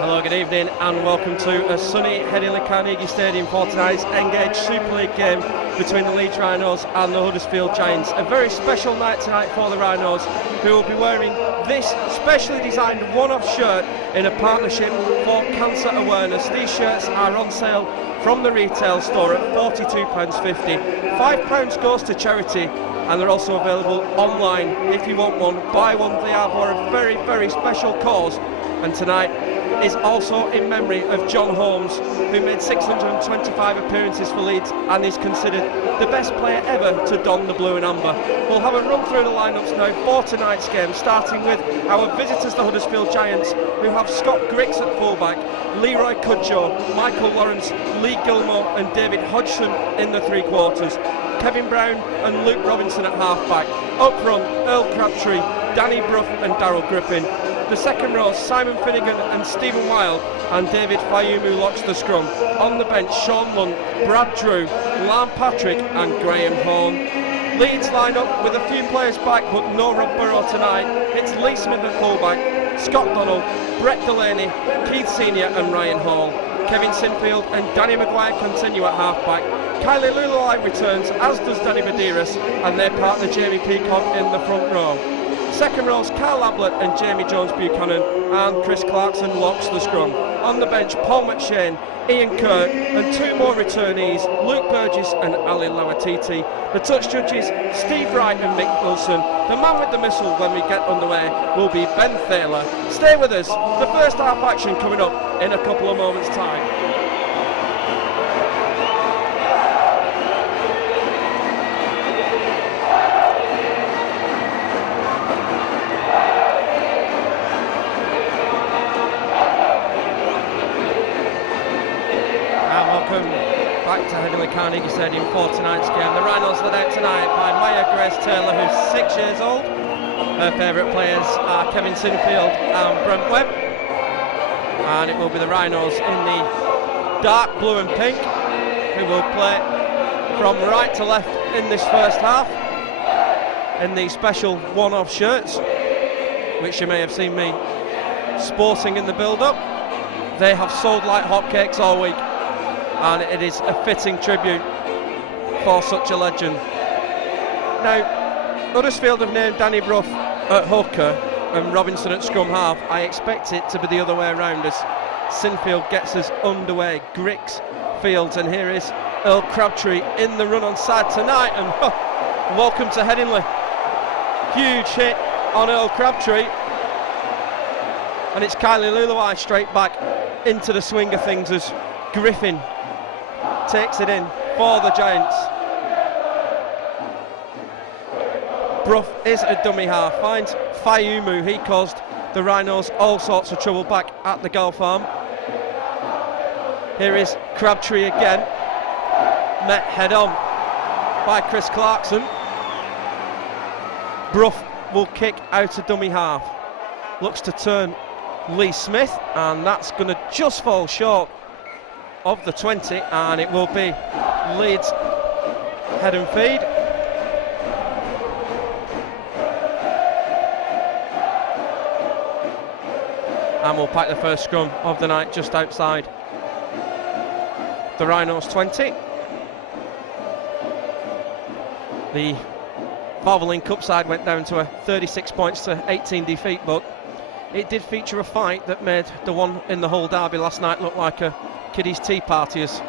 Hello, good evening and welcome to a sunny Headingley Carnegie Stadium for tonight's Engage Super League game between the Leeds Rhinos and the Huddersfield Giants. A very special night tonight for the Rhinos, who will be wearing this specially designed one-off shirt in a partnership for cancer awareness. These shirts are on sale from the retail store at £42.50. £5 goes to charity, and they're also available online if you want one. Buy one, they are for a very, very special cause. And tonight is also in memory of John Holmes, who made 625 appearances for Leeds and is considered the best player ever to don the blue and amber. We'll have a run through the lineups now for tonight's game, starting with our visitors, the Huddersfield Giants, who have Scott Griggs at fullback, Leroy Cudjoe, Michael Lawrence, Lee Gilmore and David Hodgson in the three quarters, Kevin Brown and Luke Robinson at half-back. Up front, Earl Crabtree, Danny Brough and Darryl Griffin. The second row, Simon Finnegan and Stephen Wild, and David Fayumu locks the scrum. On the bench, Sean Lunt, Brad Drew, Lam Patrick and Graham Horn. Leeds line up with a few players back but no Rob Burrow tonight. It's Lee Smith at fullback, Scott Donald, Brett Delaney, Keith Senior and Ryan Hall. Kevin Sinfield and Danny Maguire continue at half-back. Kylie Lulai returns, as does Danny Badiris, and their partner Jamie Peacock in the front row. Second rows, Carl Ablett and Jamie Jones-Buchanan, and Chris Clarkson locks the scrum. On the bench, Paul McShane, Ian Kirk and two more returnees, Luke Burgess and Ali Lawatiti. The touch judges, Steve Wright and Mick Wilson. The man with the missile when we get underway will be Ben Thaler. Stay with us, the first half action coming up in a couple of moments' time. Back to Headingley Carnegie Stadium for tonight's game. The Rhinos led out tonight by Maya Grace Taylor, who's 6 years old. Her favourite players are Kevin Sinfield and Brent Webb. And it will be the Rhinos in the dark blue and pink, who will play from right to left in this first half in these special one-off shirts, which you may have seen me sporting in the build-up. They have sold like hotcakes all week, and it is a fitting tribute for such a legend. Now, Huddersfield have named Danny Brough at hooker and Robinson at scrum half. I expect it to be the other way around as Sinfield gets us underway. Griggs fields, and here is Earl Crabtree in the run on side tonight, and welcome to Headingley. Huge hit on Earl Crabtree, and it's Kylie Lulai straight back into the swing of things as Griffin takes it in for the Giants. Brough is a dummy half, finds Fayumu. He caused the Rhinos all sorts of trouble back at the golf arm. Here is Crabtree again, met head on by Chris Clarkson. Brough will kick out a dummy half, looks to turn Lee Smith, and that's going to just fall short of the 20, and it will be Leeds head and feed. And we'll pack the first scrum of the night just outside the Rhinos 20. The Valvoline Cup side went down to a 36 points to 18 defeat, but it did feature a fight that made the one in the Hull derby last night look like a kiddies' tea party as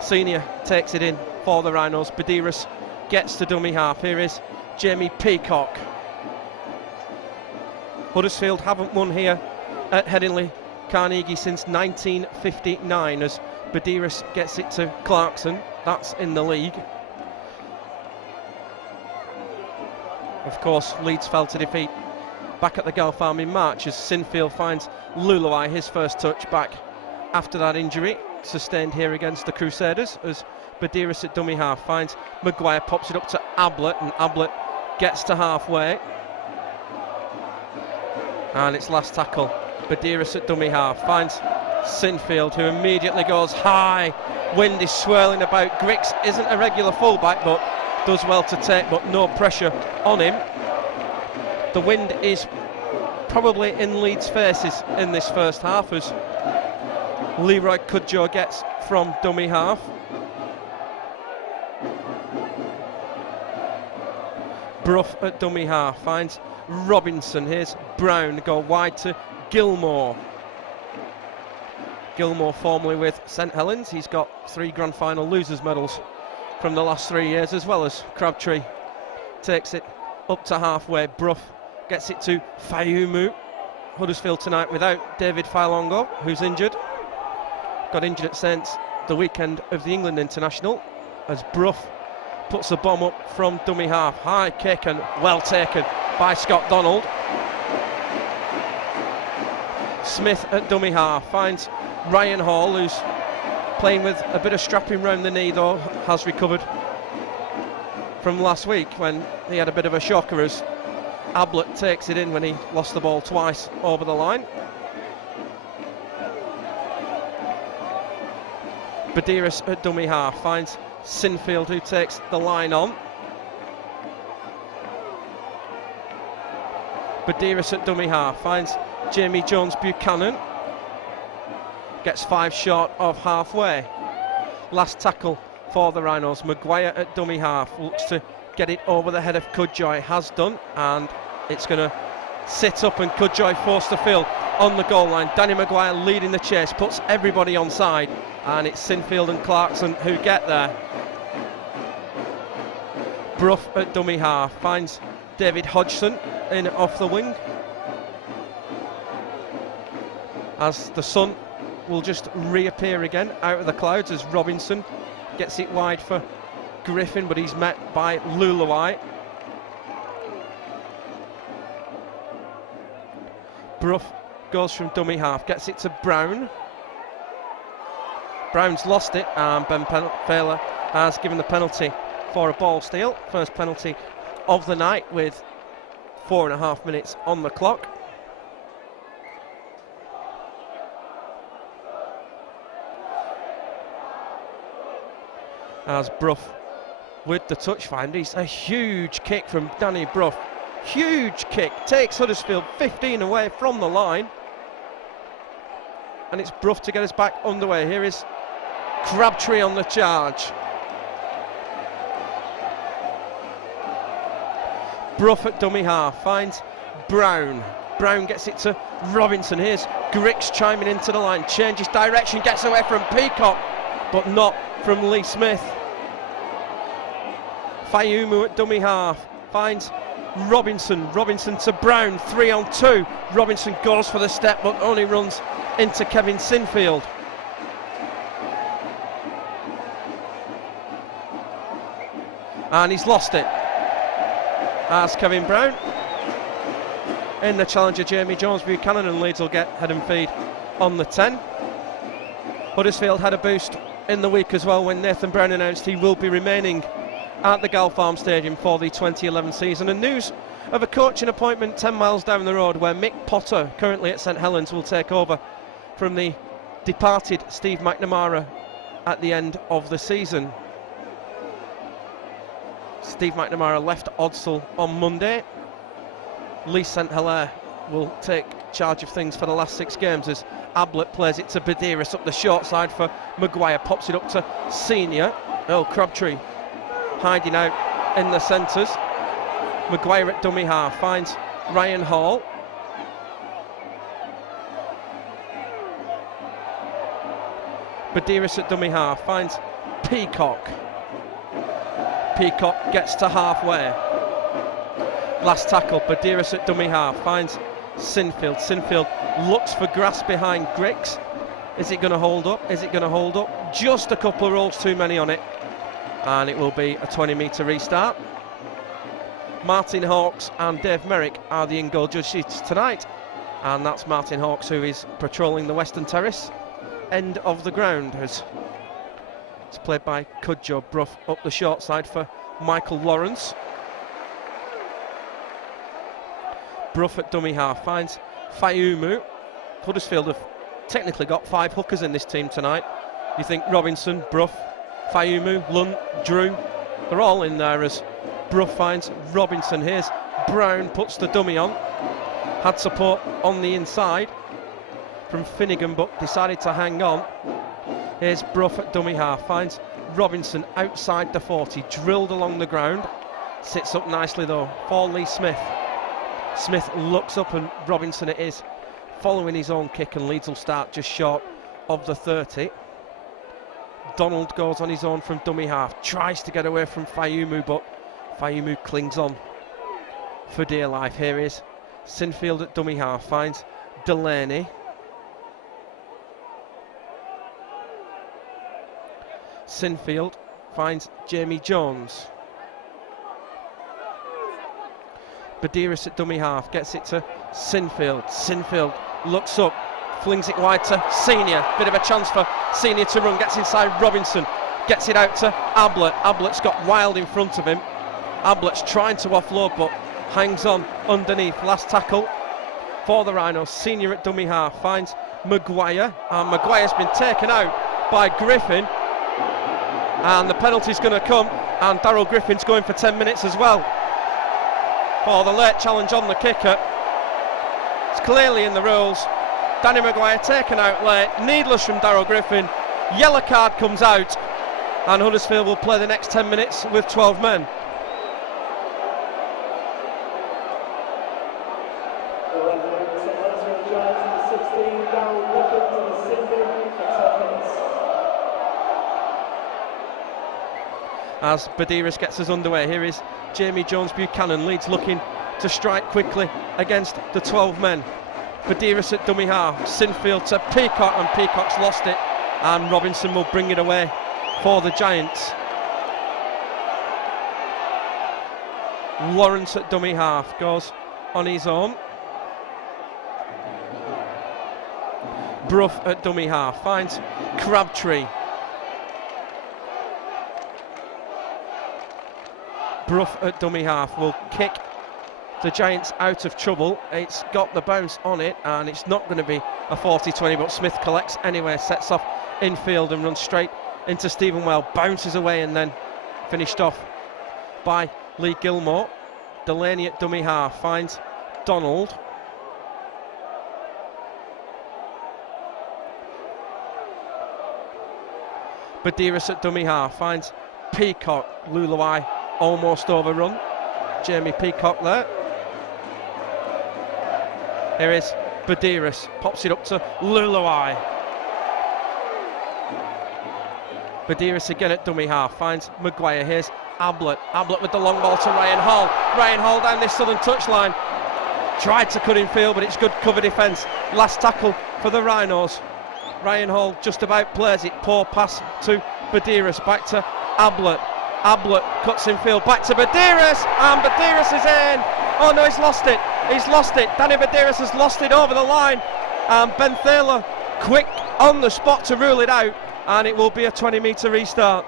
Senior takes it in for the Rhinos. Badiris gets to dummy half. Here is Jamie Peacock. Huddersfield haven't won here at Headingley Carnegie since 1959 as Badiris gets it to Clarkson. That's in the league. Of course, Leeds fell to defeat back at the Golf Farm in March as Sinfield finds Lulai his first touch back after that injury sustained here against the Crusaders, as Badiris at dummy half finds Maguire, pops it up to Ablett, and Ablett gets to halfway, and it's last tackle. Badiris at dummy half finds Sinfield, who immediately goes high. Wind is swirling about. Griggs isn't a regular fullback but does well to take, but no pressure on him. The wind is probably in Leeds' faces in this first half, as Leroy Cudjoe gets from dummy half. Brough at dummy half finds Robinson. Here's Brown, go wide to Gilmore. Gilmore formerly with St Helens. He's got 3 grand final losers medals from the last 3 years, as well as Crabtree. Takes it up to halfway. Brough gets it to Fayumu. Huddersfield tonight without David Failongo, who's injured. Got injured at since the weekend of the England international, as Brough puts the bomb up from dummy half. High kick and well taken by Scott Donald. Smith at dummy half finds Ryan Hall, who's playing with a bit of strapping round the knee, though has recovered from last week when he had a bit of a shocker, as Ablett takes it in when he lost the ball twice over the line. Badiris at dummy half finds Sinfield, who takes the line on. Badiris at dummy half finds Jamie Jones Buchanan. Gets 5 short of halfway. Last tackle for the Rhinos. Maguire at dummy half looks to get it over the head of Cudjoe. Has done, and it's going to sit up, and Cudjoe forced to fill on the goal line. Danny Maguire leading the chase, puts everybody onside, and it's Sinfield and Clarkson who get there. Brough at dummy half finds David Hodgson in off the wing, as the sun will just reappear again out of the clouds, as Robinson gets it wide for Griffin, but he's met by Luluai. Brough goes from dummy half, gets it to Brown. Brown's lost it, and Ben Fowler has given the penalty for a ball steal. First penalty of the night, with 4.5 minutes on the clock. As Brough with the touch find. It's a huge kick from Danny Brough. Huge kick, takes Huddersfield 15 away from the line. And it's Brough to get us back underway. Here is Crabtree on the charge. Brough at dummy half finds Brown. Brown gets it to Robinson. Here's Griggs chiming into the line, changes direction, gets away from Peacock, but not from Lee Smith. Fayumu at dummy half finds Robinson. Robinson to Brown, 3-on-2. Robinson goes for the step, but only runs into Kevin Sinfield. And he's lost it, as Kevin Brown in the challenger Jamie Jones Buchanan, and Leeds will get head and feed on the 10. Huddersfield had a boost in the week as well when Nathan Brown announced he will be remaining at the Gal Farm Stadium for the 2011 season, and news of a coaching appointment 10 miles down the road, where Mick Potter, currently at St Helens, will take over from the departed Steve McNamara at the end of the season. Steve McNamara left Odsal on Monday. Lee St Hilaire will take charge of things for the last 6 games, as Ablett plays it to Badiris up the short side for Maguire, pops it up to Senior. Crabtree hiding out in the centres. Maguire at dummy half finds Ryan Hall. Badiris at dummy half finds Peacock. Peacock gets to halfway. Last tackle, Badiris at dummy half finds Sinfield. Sinfield looks for grass behind Griggs. Is it going to hold up? Is it going to hold up? Just a couple of rolls too many on it, and it will be a 20-metre restart. Martin Hawkes and Dave Merrick are the in-goal judges tonight, and that's Martin Hawkes, who is patrolling the Western Terrace end of the ground. It's played by Cudjoe. Brough up the short side for Michael Lawrence. Brough at dummy half finds Fayumu. Huddersfield have technically got 5 hookers in this team tonight. You think Robinson, Brough, Fayumu, Lunt, Drew, they're all in there, as Brough finds Robinson. Here's Brown, puts the dummy on. Had support on the inside from Finnegan, but decided to hang on. Here's Brough at dummy half, finds Robinson outside the 40, drilled along the ground. Sits up nicely though for Lee Smith. Smith looks up and Robinson it is, following his own kick, and Leeds will start just short of the 30. Donald goes on his own from dummy half, tries to get away from Fayumu, but Fayumu clings on for dear life. Here is Sinfield at dummy half, finds Delaney. Sinfield finds Jamie Jones. Badiris at dummy half, gets it to Sinfield. Sinfield looks up, flings it wide to Senior. Bit of a chance for Senior to run, gets inside Robinson, gets it out to Ablett. Ablett's got Wild in front of him. Ablett's trying to offload but hangs on underneath. Last tackle for the Rhinos. Senior at dummy half finds Maguire, and Maguire's been taken out by Griffin, and the penalty's going to come, and Darryl Griffin's going for 10 minutes as well for the late challenge on the kicker. It's clearly in the rules. Danny Maguire taken out late, needless from Darryl Griffin. Yellow card comes out, and Huddersfield will play the next 10 minutes with 12 men. As Badiris gets us underway, here is Jamie Jones Buchanan. Leeds looking to strike quickly against the 12 men. Badiris at dummy half, Sinfield to Peacock, and Peacock's lost it, and Robinson will bring it away for the Giants. Lawrence at dummy half goes on his own. Brough at dummy half finds Crabtree. Brough at dummy half will kick the Giants out of trouble. It's got the bounce on it, and it's not going to be a 40-20, but Smith collects anyway, sets off infield and runs straight into Stephen Well, bounces away and then finished off by Lee Gilmore. Delaney at dummy half finds Donald. Badiris at dummy half finds Peacock. Luluai almost overrun. Jamie Peacock there. Here is Badiris, pops it up to Luluai. Badiris again at dummy half, finds Maguire. Here's Ablett. Ablett with the long ball to Ryan Hall. Ryan Hall down this southern touchline. Tried to cut in field, but it's good cover defence. Last tackle for the Rhinos. Ryan Hall just about plays it. Poor pass to Badiris, back to Ablett. Ablett cuts in field, back to Badiris, and Badiris is in. Oh no, he's lost it. He's lost it. Danny Badiris has lost it over the line. And Ben Thaler quick on the spot to rule it out, and it will be a 20-metre restart.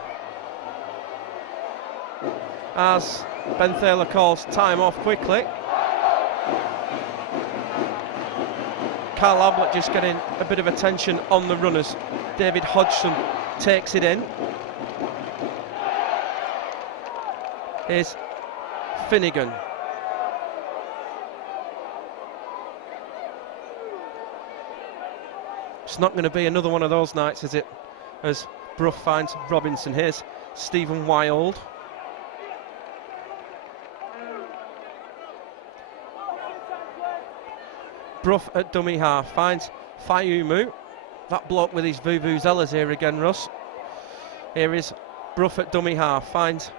As Ben Thaler calls time off quickly. Carl Ablett just getting a bit of attention on the runners. David Hodgson takes it in. Here's Finnegan. It's not going to be another one of those nights, is it? As Brough finds Robinson. Here's Stephen Wild. Brough at dummy half finds Fayumu. That bloke with his vuvuzelas here again, Russ. Here is Brough at dummy half finds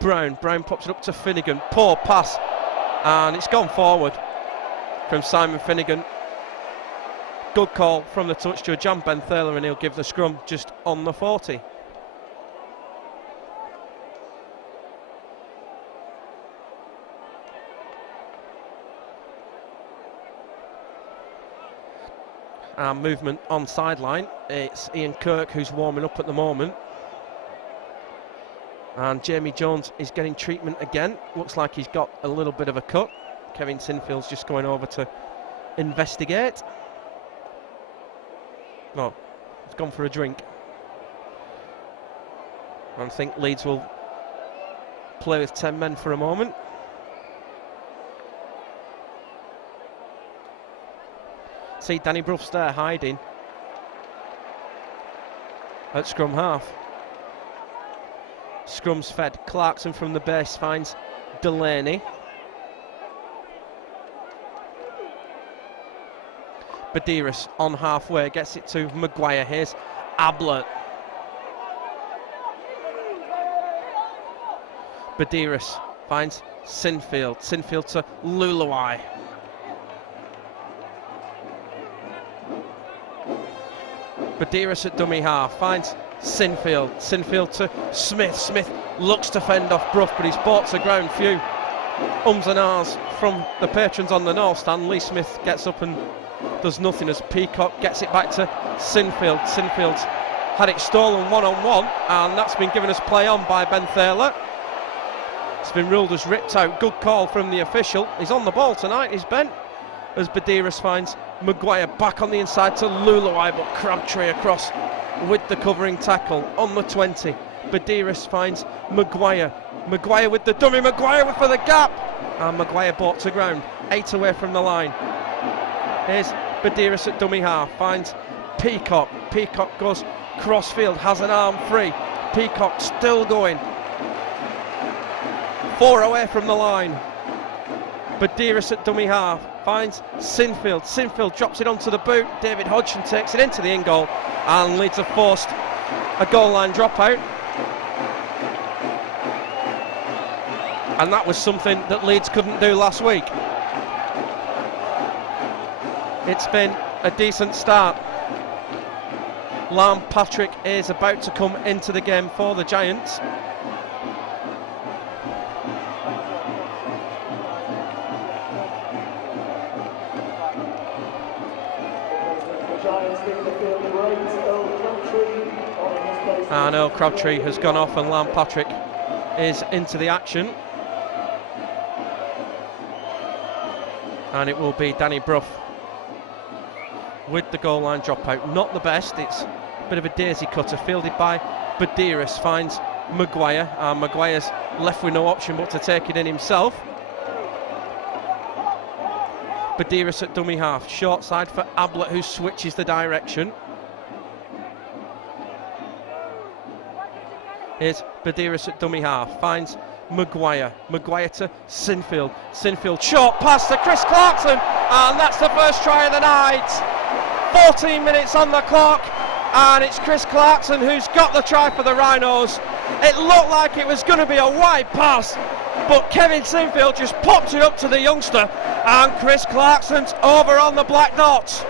Brown. Brown pops it up to Finnegan. Poor pass, and it's gone forward from Simon Finnegan. Good call from the touch judge and Ben Thaler, and he'll give the scrum just on the 40. Our movement on sideline, it's Ian Kirk who's warming up at the moment. And Jamie Jones is getting treatment again. Looks like he's got a little bit of a cut. Kevin Sinfield's just going over to investigate. No, he's gone for a drink. I think Leeds will play with 10 men for a moment. See Danny Bruff's there hiding at scrum half. Scrum's fed. Clarkson from the base finds Delaney. Badiris on halfway, gets it to Maguire. Here's Ablett. Badiris finds Sinfield. Sinfield to Luluai. Badiris at dummy half finds Sinfield. Sinfield to Smith. Smith looks to fend off Bruff, but he's brought to ground. Few ums and ahs from the patrons on the north stand. Lee Smith gets up and does nothing as Peacock gets it back to Sinfield. Sinfield's had it stolen one-on-one, and that's been given as play on by Ben Thaler. It's been ruled as ripped out. Good call from the official. He's on the ball tonight, he's bent. As Badiris finds Maguire back on the inside to Luluai, but Crabtree across with the covering tackle on the 20. Badiris finds Maguire. Maguire with the dummy. Maguire for the gap. And Maguire brought to ground. 8 away from the line. Here's Badiris at dummy half. Finds Peacock. Peacock goes crossfield. Has an arm free. Peacock still going. 4 away from the line. Badiris at dummy half. Finds Sinfield. Sinfield drops it onto the boot. David Hodgson takes it into the in-goal. And Leeds have forced a goal line dropout. And that was something that Leeds couldn't do last week. It's been a decent start. Lam Patrick is about to come into the game for the Giants. And Earl Crabtree has gone off and Lam Patrick is into the action. And it will be Danny Bruff with the goal line dropout. Not the best, it's a bit of a daisy cutter, fielded by Badiris. Finds Maguire, and Maguire's left with no option but to take it in himself. Badiris at dummy half, short side for Ablett, who switches the direction. Here's Badiris at dummy half, finds Maguire. Maguire to Sinfield. Sinfield, short pass to Chris Clarkson, and that's the first try of the night. 14 minutes on the clock, and it's Chris Clarkson who's got the try for the Rhinos. It looked like it was going to be a wide pass, but Kevin Sinfield just popped it up to the youngster, and Chris Clarkson's over on the black dots.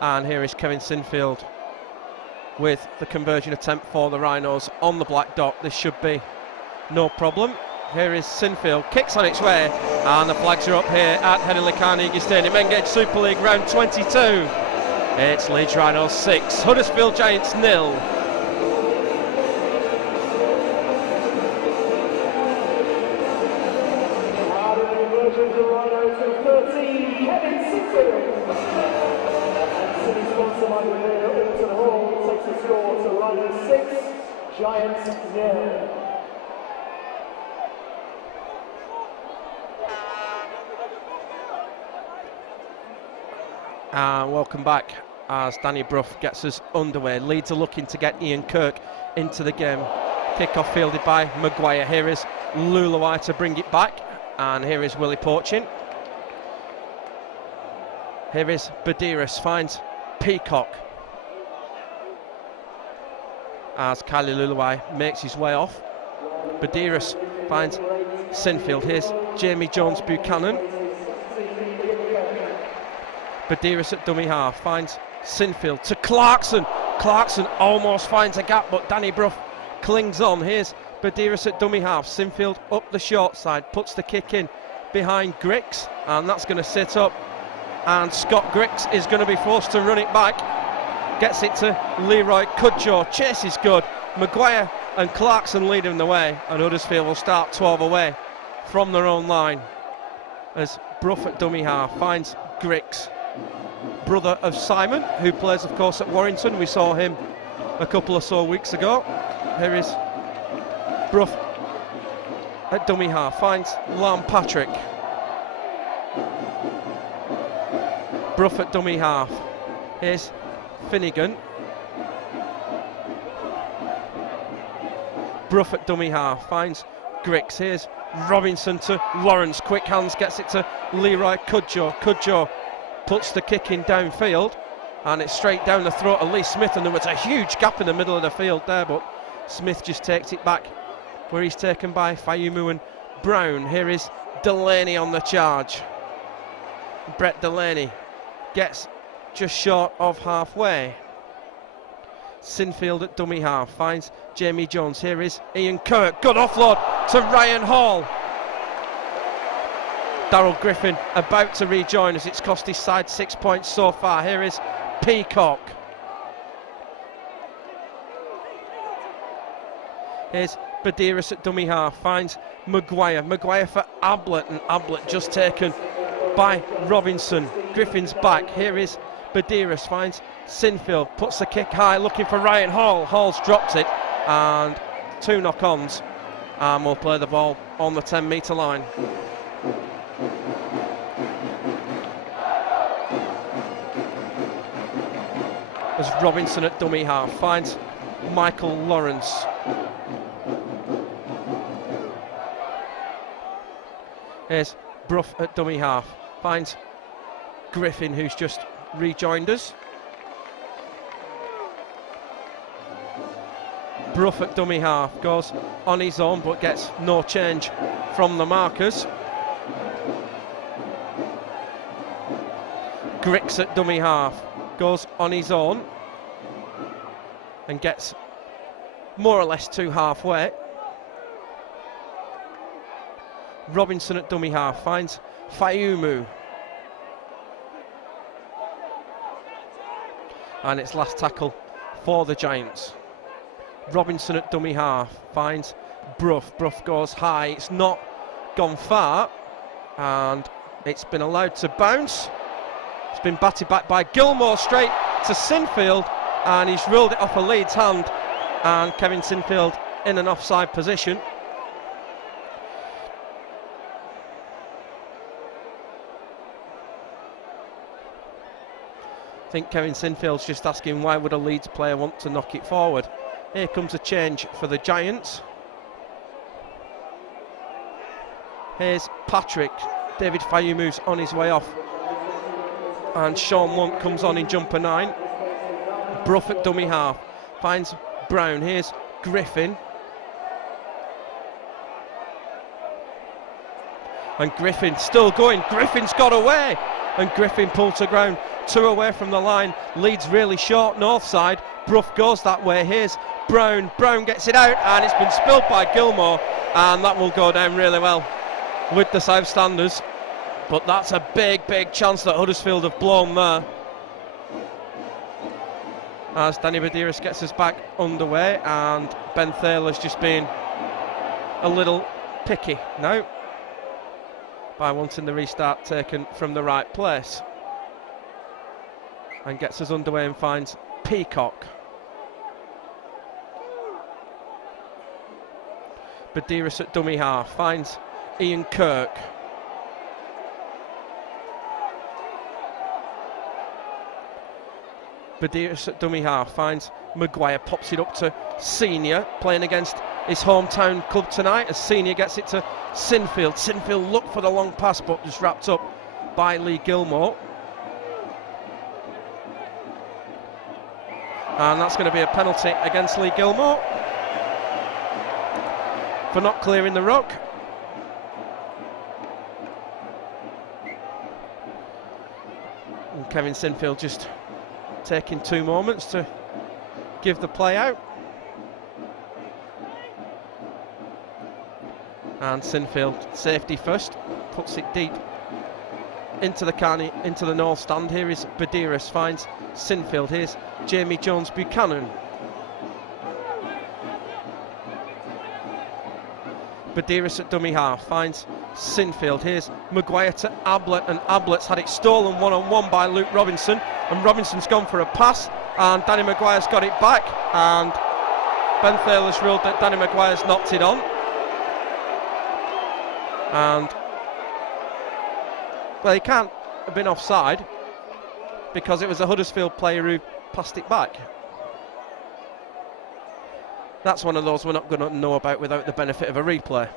And here is Kevin Sinfield with the conversion attempt for the Rhinos on the black dot. This should be no problem. Here is Sinfield, kicks on its way, and the flags are up here at Headingley Carnegie Stadium. Engage Super League round 22. It's Leeds Rhinos 6, Huddersfield Giants 0. Giants 0. Welcome back as Danny Bruff gets us underway. Leeds are looking to get Ian Kirk into the game. Kick-off fielded by Maguire. Here is Luluai to bring it back, and here is Willie Porchin. Here is Badiris, finds Peacock as Kylie Luluai makes his way off. Badiris finds Sinfield. Here's Jamie Jones Buchanan. Badiris at dummy half finds Sinfield to Clarkson. Clarkson almost finds a gap, but Danny Bruff clings on. Here's Badiris at dummy half. Sinfield up the short side, puts the kick in behind Grix, and that's going to sit up. And Scott Grix is going to be forced to run it back. Gets it to Leroy Cudjoe. Chase is good. Maguire and Clarkson leading the way, and Huddersfield will start 12 away from their own line. As Bruff at dummy half finds Grix, brother of Simon, who plays of course at Warrington. We saw him a couple or so weeks ago. Here is Bruff at dummy half finds Lam Patrick. Brough at dummy half. Here's Finnegan. Brough at dummy half finds Griggs. Here's Robinson to Lawrence. Quick hands, gets it to Leroy Cudjoe. Cudjoe puts the kick in downfield, and it's straight down the throat of Lee Smith, and there was a huge gap in the middle of the field there, but Smith just takes it back where he's taken by Fayumu and Brown. Here is Delaney on the charge. Brett Delaney gets just short of halfway. Sinfield at dummy half finds Jamie Jones. Here is Ian Kirk. Good offload to Ryan Hall. Darrell Griffin about to rejoin as it's cost his side 6 points so far. Here is Peacock. Here's Badiris at dummy half finds Maguire. Maguire for Ablett, and Ablett just taken by Robinson. Griffin's back. Here is Badiris finds Sinfield, puts the kick high looking for Ryan Hall. Hall's dropped it, and 2 knock-ons, and we'll play the ball on the 10-metre line. As Robinson at dummy half finds Michael Lawrence. Here's Brough at dummy half finds Griffin, who's just rejoined us. Brough at dummy half goes on his own but gets no change from the markers. Griggs at dummy half goes on his own and gets more or less to halfway. Robinson at dummy half finds Fayumu. And it's last tackle for the Giants. Robinson at dummy half finds Brough. Brough goes high. It's not gone far, and it's been allowed to bounce. It's been batted back by Gilmore straight to Sinfield, and he's ruled it off a Leeds hand, and Kevin Sinfield in an offside position. I think Kevin Sinfield's just asking why would a Leeds player want to knock it forward. Here comes a change for the Giants. Here's Patrick. David Fayumu's on his way off, and Sean Lunt comes on in jumper 9. Brough at dummy half finds Brown. Here's Griffin, and Griffin still going. Griffin's got away, and Griffin pulled to ground. 2 away from the line. Leeds really short north side. Brough goes that way. Here's Brown. Brown gets it out, and it's been spilled by Gilmore, and that will go down really well with the South Standers. But that's a big, big chance that Huddersfield have blown there. As Danny Badiris gets us back underway, and Ben Thaler's just been a little picky now by wanting the restart taken from the right place, and gets us underway and finds Peacock. Badiris at dummy half finds Ian Kirk. Badiris at dummy half finds Maguire, pops it up to Senior, playing against his hometown club tonight, as Senior gets it to Sinfield. Sinfield looked for the long pass but just wrapped up by Lee Gilmore. And that's going to be a penalty against Lee Gilmore for not clearing the ruck. And Kevin Sinfield just taking 2 moments to give the play out. And Sinfield, safety first, puts it deep into the north stand. Here is Badiris, finds Sinfield. Here's Jamie Jones Buchanan. Badiris at dummy half finds Sinfield. Here's Maguire to Ablett, and Ablett's had it stolen one-on-one by Luke Robinson, and Robinson's gone for a pass, and Danny Maguire's got it back, and Ben Thaler's ruled that Danny Maguire's knocked it on. And well, he can't have been offside because it was a Huddersfield player who passed it back. That's one of those we're not going to know about without the benefit of a replay.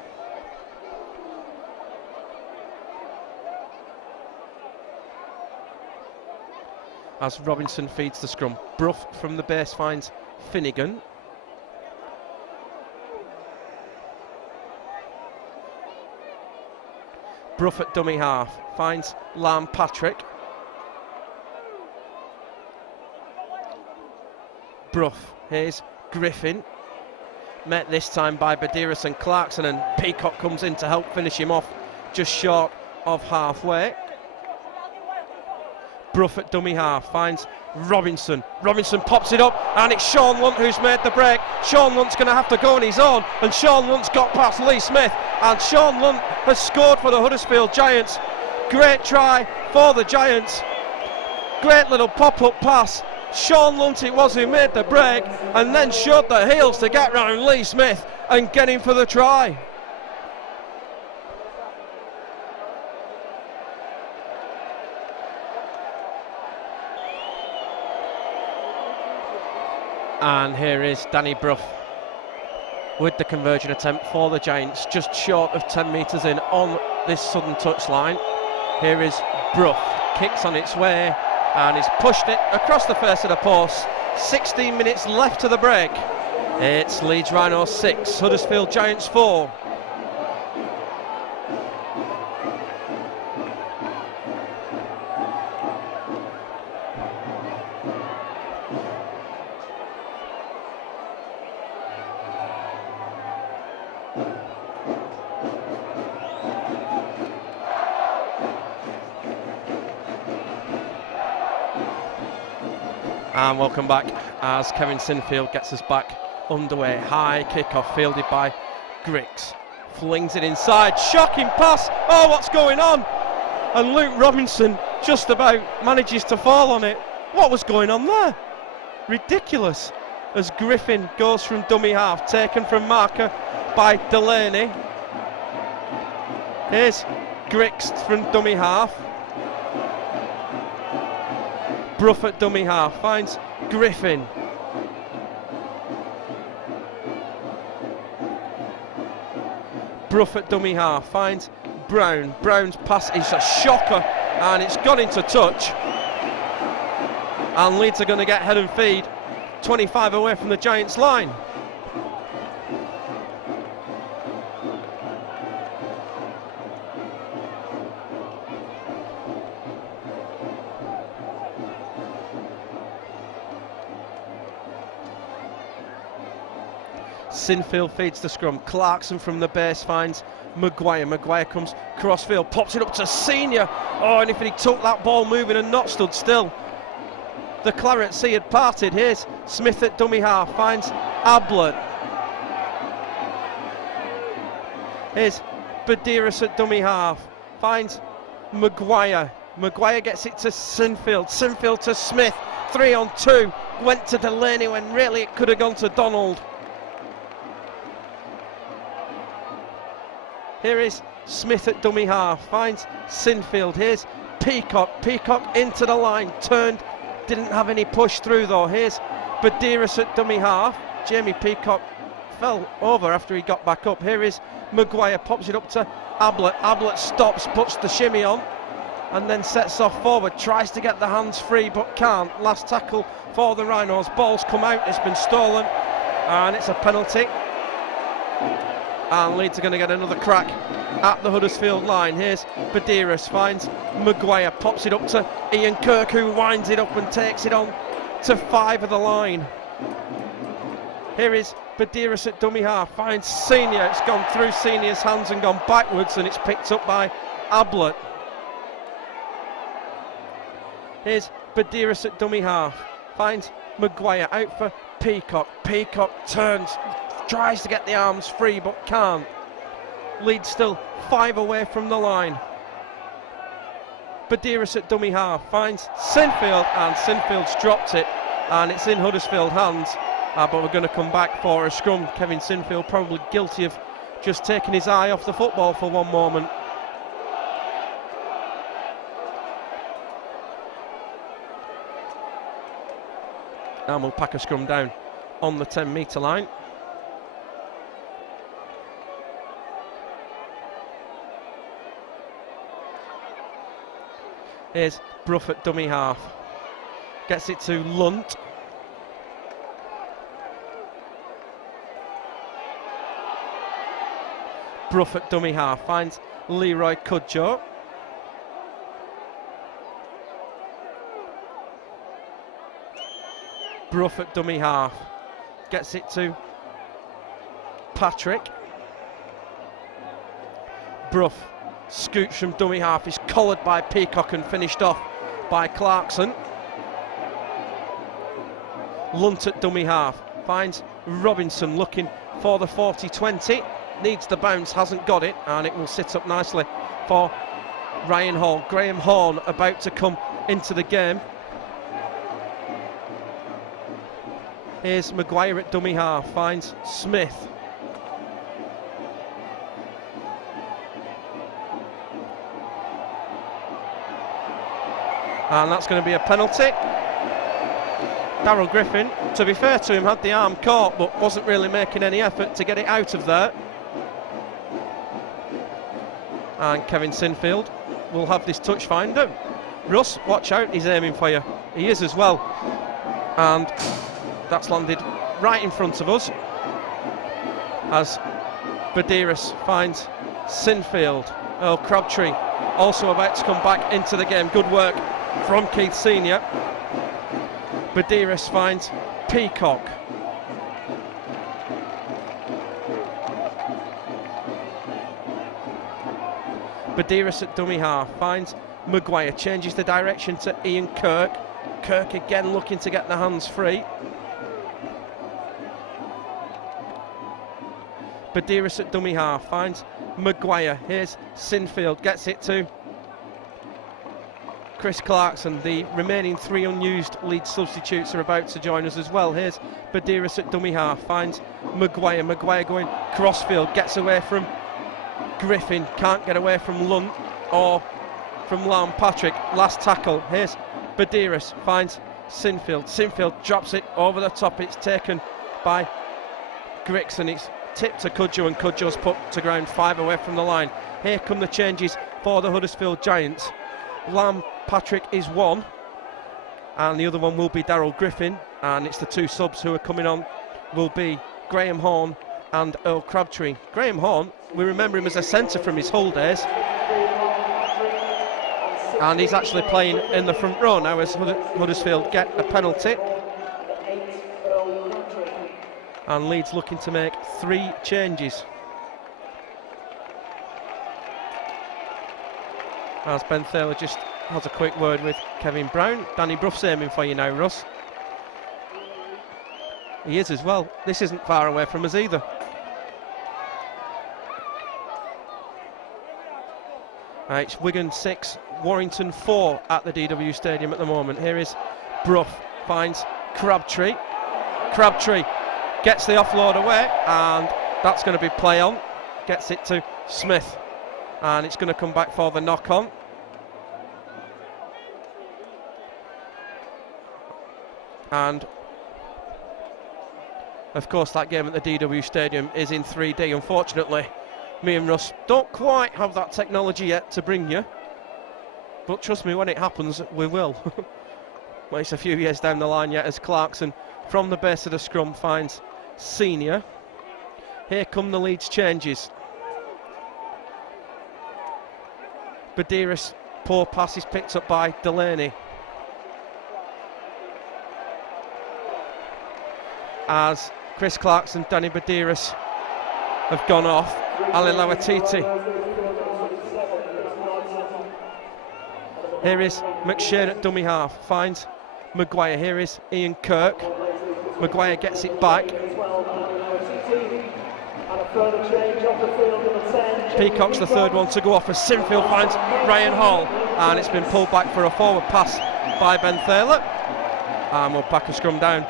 As Robinson feeds the scrum. Brough from the base finds Finnegan. Brough at dummy half finds Lam Patrick. Brough, here's Griffin. Met this time by Badiris and Clarkson, and Peacock comes in to help finish him off just short of halfway. Brough at dummy half finds Robinson. Robinson pops it up, and it's Sean Lunt who's made the break. Sean Lunt's going to have to go on his own, and Sean Lunt's got past Lee Smith, and Sean Lunt has scored for the Huddersfield Giants. Great try for the Giants. Great little pop-up pass. Sean Lunt it was who made the break, and then showed the heels to get round Lee Smith and get him for the try. And here is Danny Brough with the conversion attempt for the Giants, just short of 10 metres in on this sudden touchline. Here is Brough, kicks on its way, and he's pushed it across the face of the post. 16 minutes left to the break. It's Leeds Rhinos 6, Huddersfield Giants 4. And welcome back as Kevin Sinfield gets us back underway. High kick-off fielded by Griggs. Flings it inside. Shocking pass. Oh, what's going on? And Luke Robinson just about manages to fall on it. What was going on there? Ridiculous. As Griffin goes from dummy half, taken from marker by Delaney. Here's Griggs from dummy half. Brough at dummy half finds Griffin. Brough at dummy half finds Brown. Brown's pass is a shocker, and it's gone into touch. And Leeds are going to get head and feed 25 away from the Giants' line. Sinfield feeds the scrum. Clarkson from the base finds Maguire. Maguire comes crossfield, pops it up to Senior. Oh, and if he took that ball moving and not stood still, the Claret Sea had parted. Here's Smith at dummy half, finds Ablett. Here's Badiris at dummy half, finds Maguire. Maguire gets it to Sinfield. Sinfield to Smith. 3-on-2. Went to Delaney when really it could have gone to Donald. Here is Smith at dummy half, finds Sinfield. Here's Peacock. Peacock into the line, turned, didn't have any push through though. Here's Badiris at dummy half. Jamie Peacock fell over after he got back up. Here is Maguire, pops it up to Ablett. Ablett stops, puts the shimmy on, and then sets off forward. Tries to get the hands free, but can't. Last tackle for the Rhinos. Ball's come out, it's been stolen, and it's a penalty. And Leeds are going to get another crack at the Huddersfield line. Here's Badiris, finds Maguire, pops it up to Ian Kirk, who winds it up and takes it on to 5 of the line. Here is Badiris at dummy half, finds Senior. It's gone through Senior's hands and gone backwards, and it's picked up by Ablett. Here's Badiris at dummy half, finds Maguire, out for Peacock. Peacock turns, tries to get the arms free but can't. Leeds still 5 away from the line. Badiris at dummy half finds Sinfield, and Sinfield's dropped it, and it's in Huddersfield hands. But we're going to come back for a scrum. Kevin Sinfield probably guilty of just taking his eye off the football for one moment. And we'll pack a scrum down on the 10-metre line. Here's Brough at dummy half. Gets it to Lunt. Brough at dummy half. Finds Leroy Cudjoe. Brough at dummy half. Gets it to Patrick. Brough scoots from dummy half. Is collared by Peacock and finished off by Clarkson. Lunt at dummy half. Finds Robinson looking for the 40-20. Needs the bounce, hasn't got it, and it will sit up nicely for Ryan Hall. Graham Horn about to come into the game. Here's Maguire at dummy half, finds Smith. And that's going to be a penalty. Darryl Griffin, to be fair to him, had the arm caught but wasn't really making any effort to get it out of there. And Kevin Sinfield will have this touch finder. Russ, watch out, he's aiming for you. He is as well. And that's landed right in front of us as Badiris finds Sinfield. Earl Crabtree also about to come back into the game. Good work from Keith Senior. Badiris finds Peacock. Badiris at dummy half finds Maguire, changes the direction to Ian Kirk. Kirk again looking to get the hands free. Badiris at dummy half finds Maguire. Here's Sinfield, gets it to Chris Clarkson. The remaining 3 unused Leeds substitutes are about to join us as well. Here's Badiris at dummy half, finds Maguire. Maguire going crossfield, gets away from Griffin, can't get away from Lunt or from Lam Patrick. Last tackle. Here's Badiris, finds Sinfield. Sinfield drops it over the top. It's taken by Grix and it's tipped to Cudjoe, and Cudjoe's put to ground 5 away from the line. Here come the changes for the Huddersfield Giants. Lam Patrick is one, and the other one will be Darryl Griffin, and it's the 2 subs who are coming on will be Graham Horn and Earl Crabtree. Graham Horn, we remember him as a centre from his Hull days, and he's actually playing in the front row now as Huddersfield get a penalty. And Leeds looking to make 3 changes. As Ben Thaler just has a quick word with Kevin Brown. Danny Brough's aiming for you now, Russ. He is as well. This isn't far away from us either. It's Wigan 6, Warrington 4 at the DW Stadium at the moment. Here is Brough, finds Crabtree. Crabtree gets the offload away, and that's going to be play on. Gets it to Smith, and it's going to come back for the knock on. And of course that game at the DW Stadium is in 3D. Unfortunately, me and Russ don't quite have that technology yet to bring you, but trust me, when it happens we will. Well, it's a few years down the line yet, as Clarkson from the base of the scrum finds Senior. Here come the Leeds changes. Badiris, poor pass is picked up by Delaney. As Chris Clarkson, Danny Badiris have gone off. Ali Lawatiti. Here is McShane at dummy half, finds Maguire. Here is Ian Kirk. Maguire gets it back. Peacock's the third one to go off as Sinfield finds Ryan Hall, and it's been pulled back for a forward pass by Ben Thaler, and we'll pack a scrum down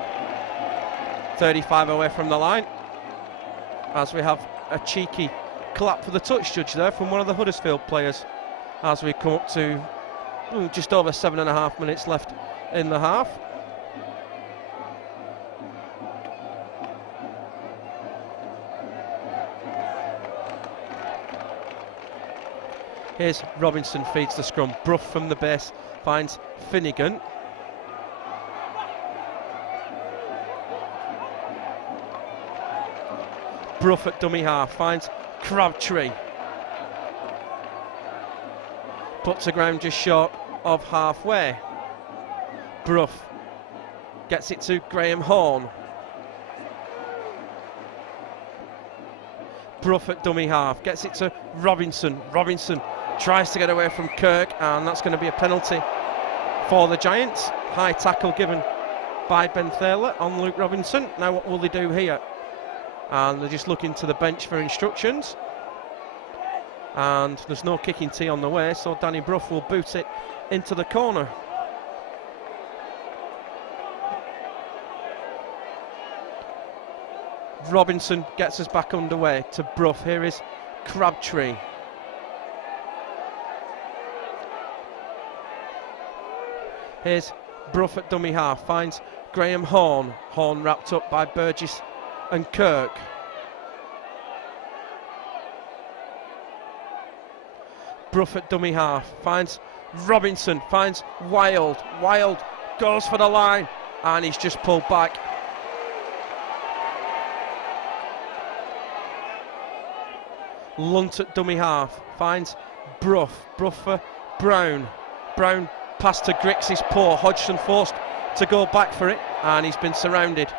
35 away from the line as we have a cheeky clap for the touch judge there from one of the Huddersfield players as we come up to just over 7.5 minutes left in the half. Here's Robinson, feeds the scrum. Brough from the base finds Finnegan. Brough at dummy half finds Crabtree. Put to ground just short of halfway. Brough gets it to Graham Horn. Brough at dummy half gets it to Robinson. Robinson tries to get away from Kirk, and that's going to be a penalty for the Giants. High tackle given by Ben Thaler on Luke Robinson. Now what will they do here? And they're just looking to the bench for instructions. And there's no kicking tee on the way, so Danny Brough will boot it into the corner. Robinson gets us back underway to Brough. Here is Crabtree. Here's Brough at dummy half, finds Graham Horn. Horn wrapped up by Burgess and Kirk. Brough at dummy half, finds Robinson, finds Wild. Wild goes for the line, and he's just pulled back. Lunt at dummy half, finds Brough. Brough for Brown. Brown pass to Griggs is poor. Hodgson forced to go back for it, and he's been surrounded.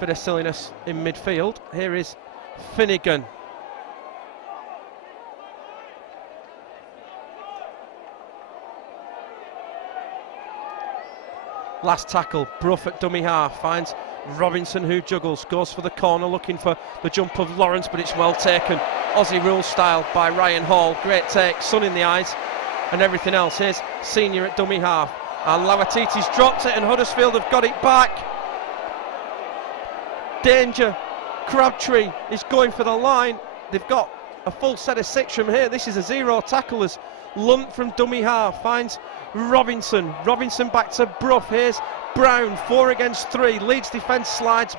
Bit of silliness in midfield. Here is Finnegan. Last tackle, Brough at dummy half, finds Robinson, who juggles, goes for the corner looking for the jump of Lawrence, but it's well taken. Aussie rule style by Ryan Hall. Great take, sun in the eyes and everything else. Here's Senior at dummy half, and Lawatiti's dropped it, and Huddersfield have got it back. Danger. Crabtree is going for the line. They've got a full set of 6 from here. This is a 0 tackle as Lunt from dummy half finds Robinson. Robinson back to Brough. Here's Brown, 4 against 3. Leeds defence slides.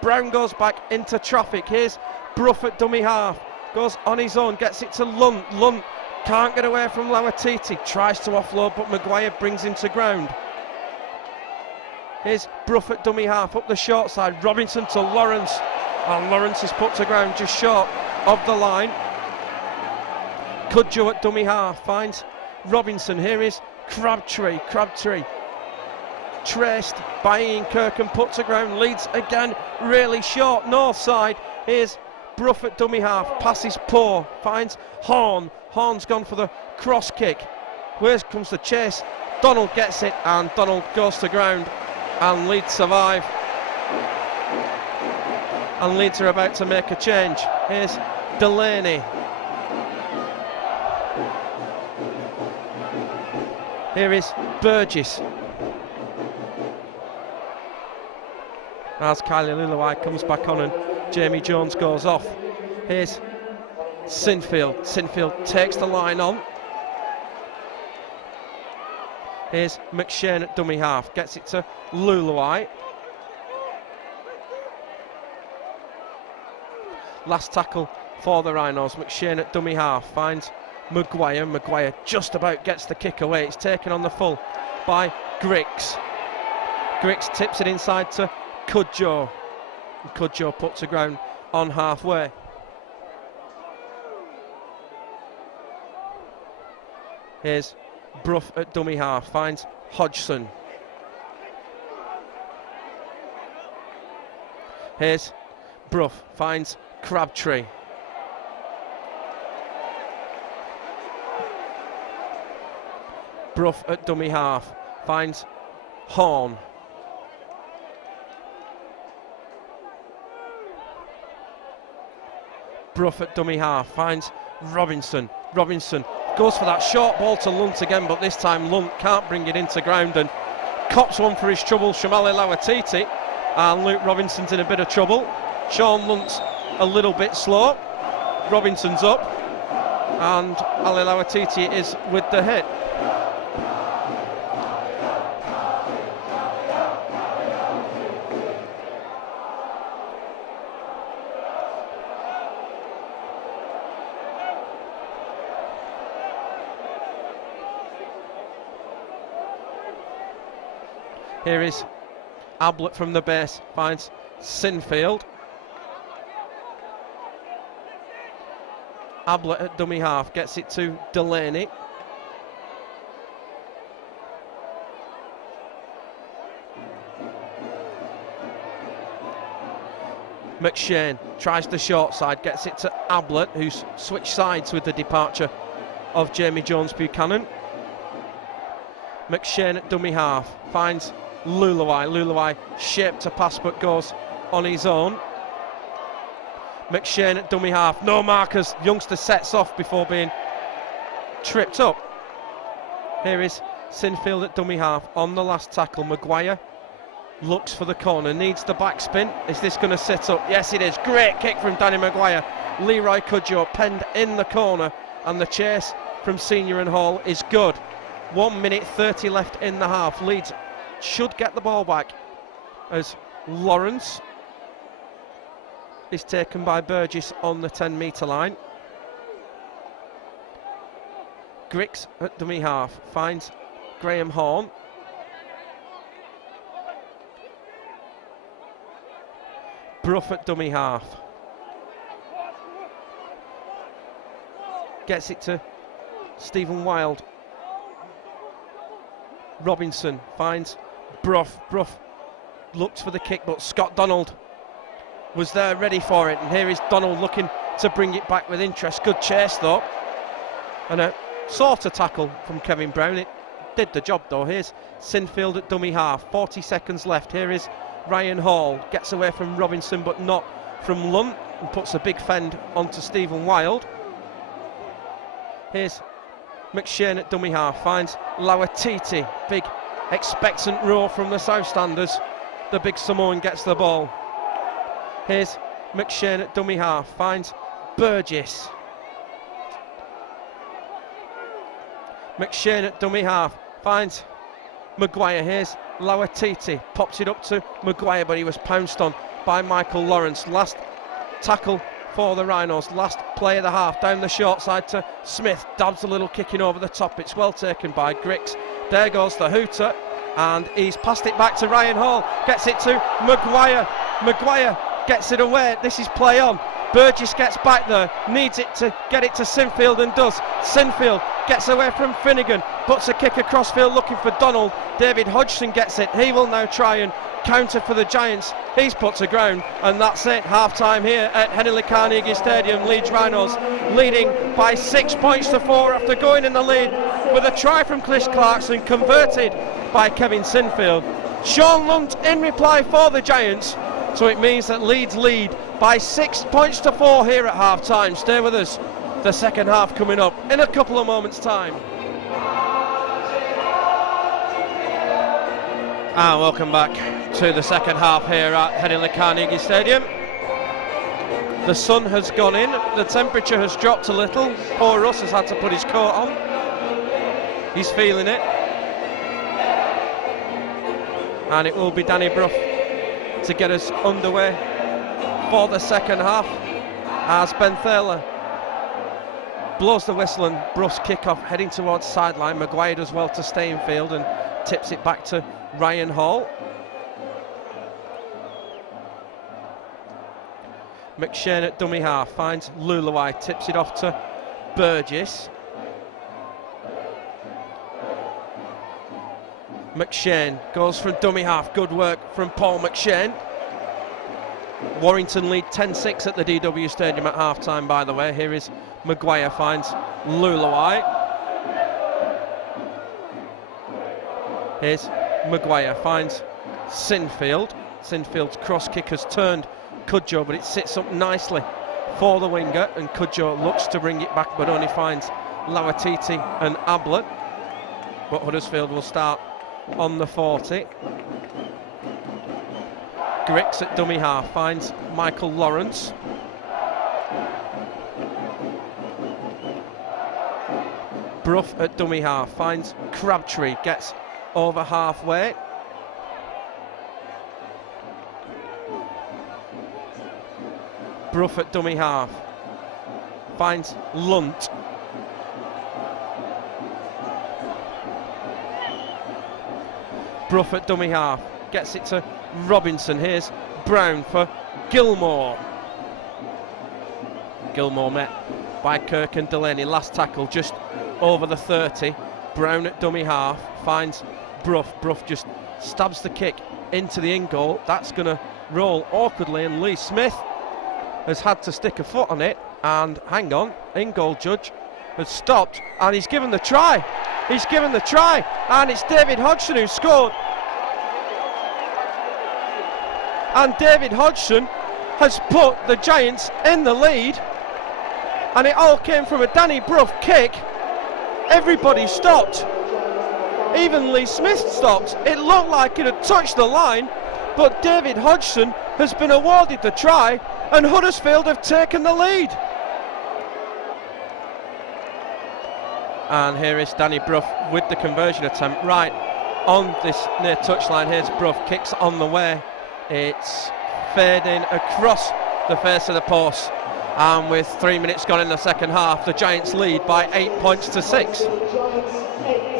Brown goes back into traffic. Here's Brough at dummy half. Goes on his own, gets it to Lunt. Lunt can't get away from Lawatiti. Tries to offload, but Maguire brings him to ground. Here's Brough at dummy half, up the short side. Robinson to Lawrence. And Lawrence is put to ground just short of the line. Cudjoe at dummy half finds Robinson. Here is Crabtree. Crabtree traced by Ian Kirk and put to ground. Leeds again really short north side. Here's Brough at dummy half, passes poor, finds Horn. Horn's gone for the cross kick. Where comes the chase? Donald gets it, and Donald goes to ground, and Leeds survive. And Leeds are about to make a change. Here's Delaney. Here is Burgess. As Kylie Luluai comes back on and Jamie Jones goes off. Here's Sinfield. Sinfield takes the line on. Here's McShane at dummy half. Gets it to Luluai. Last tackle for the Rhinos. McShane at dummy half finds Maguire. Maguire just about gets the kick away. It's taken on the full by Griggs. Griggs tips it inside to Cudjoe. Cudjoe put to ground on halfway. Here's Brough at dummy half, finds Hodgson. Here's Brough, finds Crabtree. Brough at dummy half, finds Horn. Brough at dummy half, finds Robinson. Robinson goes for that short ball to Lunt again, but this time Lunt can't bring it into ground and cops one for his trouble, Shamali Lawatiti, and Luke Robinson's in a bit of trouble. Sean Lunt's a little bit slow. Robinson's up, and Ali Lawatiti is with the hit. Here is Ablett from the base, finds Sinfield. Ablett at dummy half, gets it to Delaney. McShane tries the short side, gets it to Ablett, who's switched sides with the departure of Jamie Jones-Buchanan. McShane at dummy half, finds Luluai. Luluai shaped to pass but goes on his own. McShane at dummy half, no markers. Youngster sets off before being tripped up. Here is Sinfield at dummy half on the last tackle. Maguire looks for the corner, needs the backspin. Is this going to set up? Yes, it is. Great kick from Danny Maguire. Leroy Cudjoe penned in the corner, and the chase from Senior and Hall is good. 1 minute 30 left in the half. Leeds should get the ball back as Lawrence is taken by Burgess on the 10-metre line. Griggs at dummy half finds Graham Horn. Brough at dummy half. Gets it to Stephen Wild. Robinson finds Brough. Brough looks for the kick, but Scott Donald was there ready for it. And here is Donald looking to bring it back with interest. Good chase though. And a sort of tackle from Kevin Brown. It did the job though. Here's Sinfield at dummy half. 40 seconds left. Here is Ryan Hall. Gets away from Robinson but not from Lunt, and puts a big fend onto Stephen Wild. Here's McShane at dummy half, finds Lawatiti. Big expectant roar from the South Standers. The big Samoan gets the ball. Here's McShane at dummy half, finds Burgess. McShane at dummy half, finds Maguire. Here's Lawatiti, pops it up to Maguire, but he was pounced on by Michael Lawrence. Last tackle for the Rhinos, last play of the half, down the short side to Smith, dabs a little kicking over the top. It's well taken by Griggs. There goes the hooter, and he's passed it back to Ryan Hall, gets it to Maguire. Maguire gets it away. This is play on. Burgess gets back there, needs it to get it to Sinfield, and does. Sinfield gets away from Finnegan, puts a kick across field looking for Donald. David Hodgson gets it. He will now try and counter for the Giants. He's put to ground, and that's it. Half time here at Henley Carnegie Stadium. Leeds Rhinos leading by 6 points to 4 after going in the lead with a try from Chris Clarkson, converted by Kevin Sinfield. Sean Lunt in reply for the Giants, so it means that Leeds lead by 6 points to 4 here at half time. Stay with us, the second half coming up in a couple of moments time. And welcome back to the second half here at Henley Carnegie Stadium. The sun has gone in, the temperature has dropped a little. Poor Russ has had to put his coat on. He's feeling it. And it will be Danny Brough to get us underway for the second half, as Ben Thaler blows the whistle and Brough's kick-off heading towards sideline. Maguire does well to stay in field and tips it back to Ryan Hall. McShane at dummy half finds Luluai, tips it off to Burgess. McShane goes from dummy half. Good work from Paul McShane. Warrington lead 10-6 at the DW Stadium at half time, by the way. Here is Maguire, finds Luluai. Here's Maguire, finds Sinfield. Sinfield's cross kick has turned Cudjoe, but it sits up nicely for the winger, and Cudjoe looks to bring it back but only finds Lawatiti and Ablett. But Huddersfield will start on the 40. Grix at dummy half finds Michael Lawrence. Brough at dummy half finds Crabtree, gets over halfway. Brough at dummy half finds Lunt. Brough at dummy half gets it to Robinson. Here's Brown for Gilmore. Gilmore met by Kirk and Delaney. Last tackle just over the 30. Brown at dummy half finds Brough. Brough just stabs the kick into the in goal. That's going to roll awkwardly, and Lee Smith has had to stick a foot on it. And hang on, in goal judge has stopped, and he's given the try. He's given the try, and it's David Hodgson who scored. And David Hodgson has put the Giants in the lead, and it all came from a Danny Brough kick. Everybody stopped. Even Lee Smith stopped. It looked like it had touched the line, but David Hodgson has been awarded the try, and Huddersfield have taken the lead. And here is Danny Brough with the conversion attempt right on this near touchline. Here's Brough, kicks on the way. It's fading across the face of the post, and with 3 minutes gone in the second half, the Giants lead by 8 points to 6. Giants 8.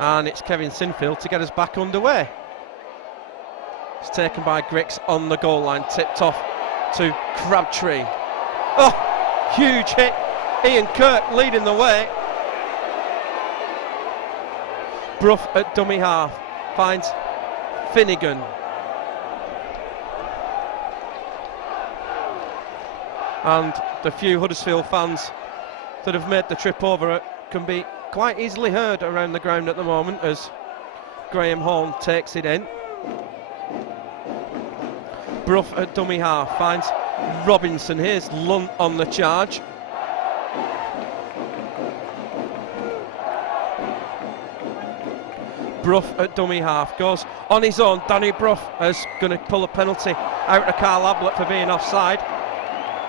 And it's Kevin Sinfield to get us back underway. It's taken by Grix on the goal line, tipped off to Crabtree. Oh, huge hit. Ian Kirk leading the way. Brough at dummy half finds Finnegan. And the few Huddersfield fans that have made the trip over can be quite easily heard around the ground at the moment as Graham Horn takes it in. Brough at dummy half finds Robinson. Here's Lunt on the charge. Brough at dummy half goes on his own. Danny Brough is going to pull a penalty out of Carl Ablett for being offside.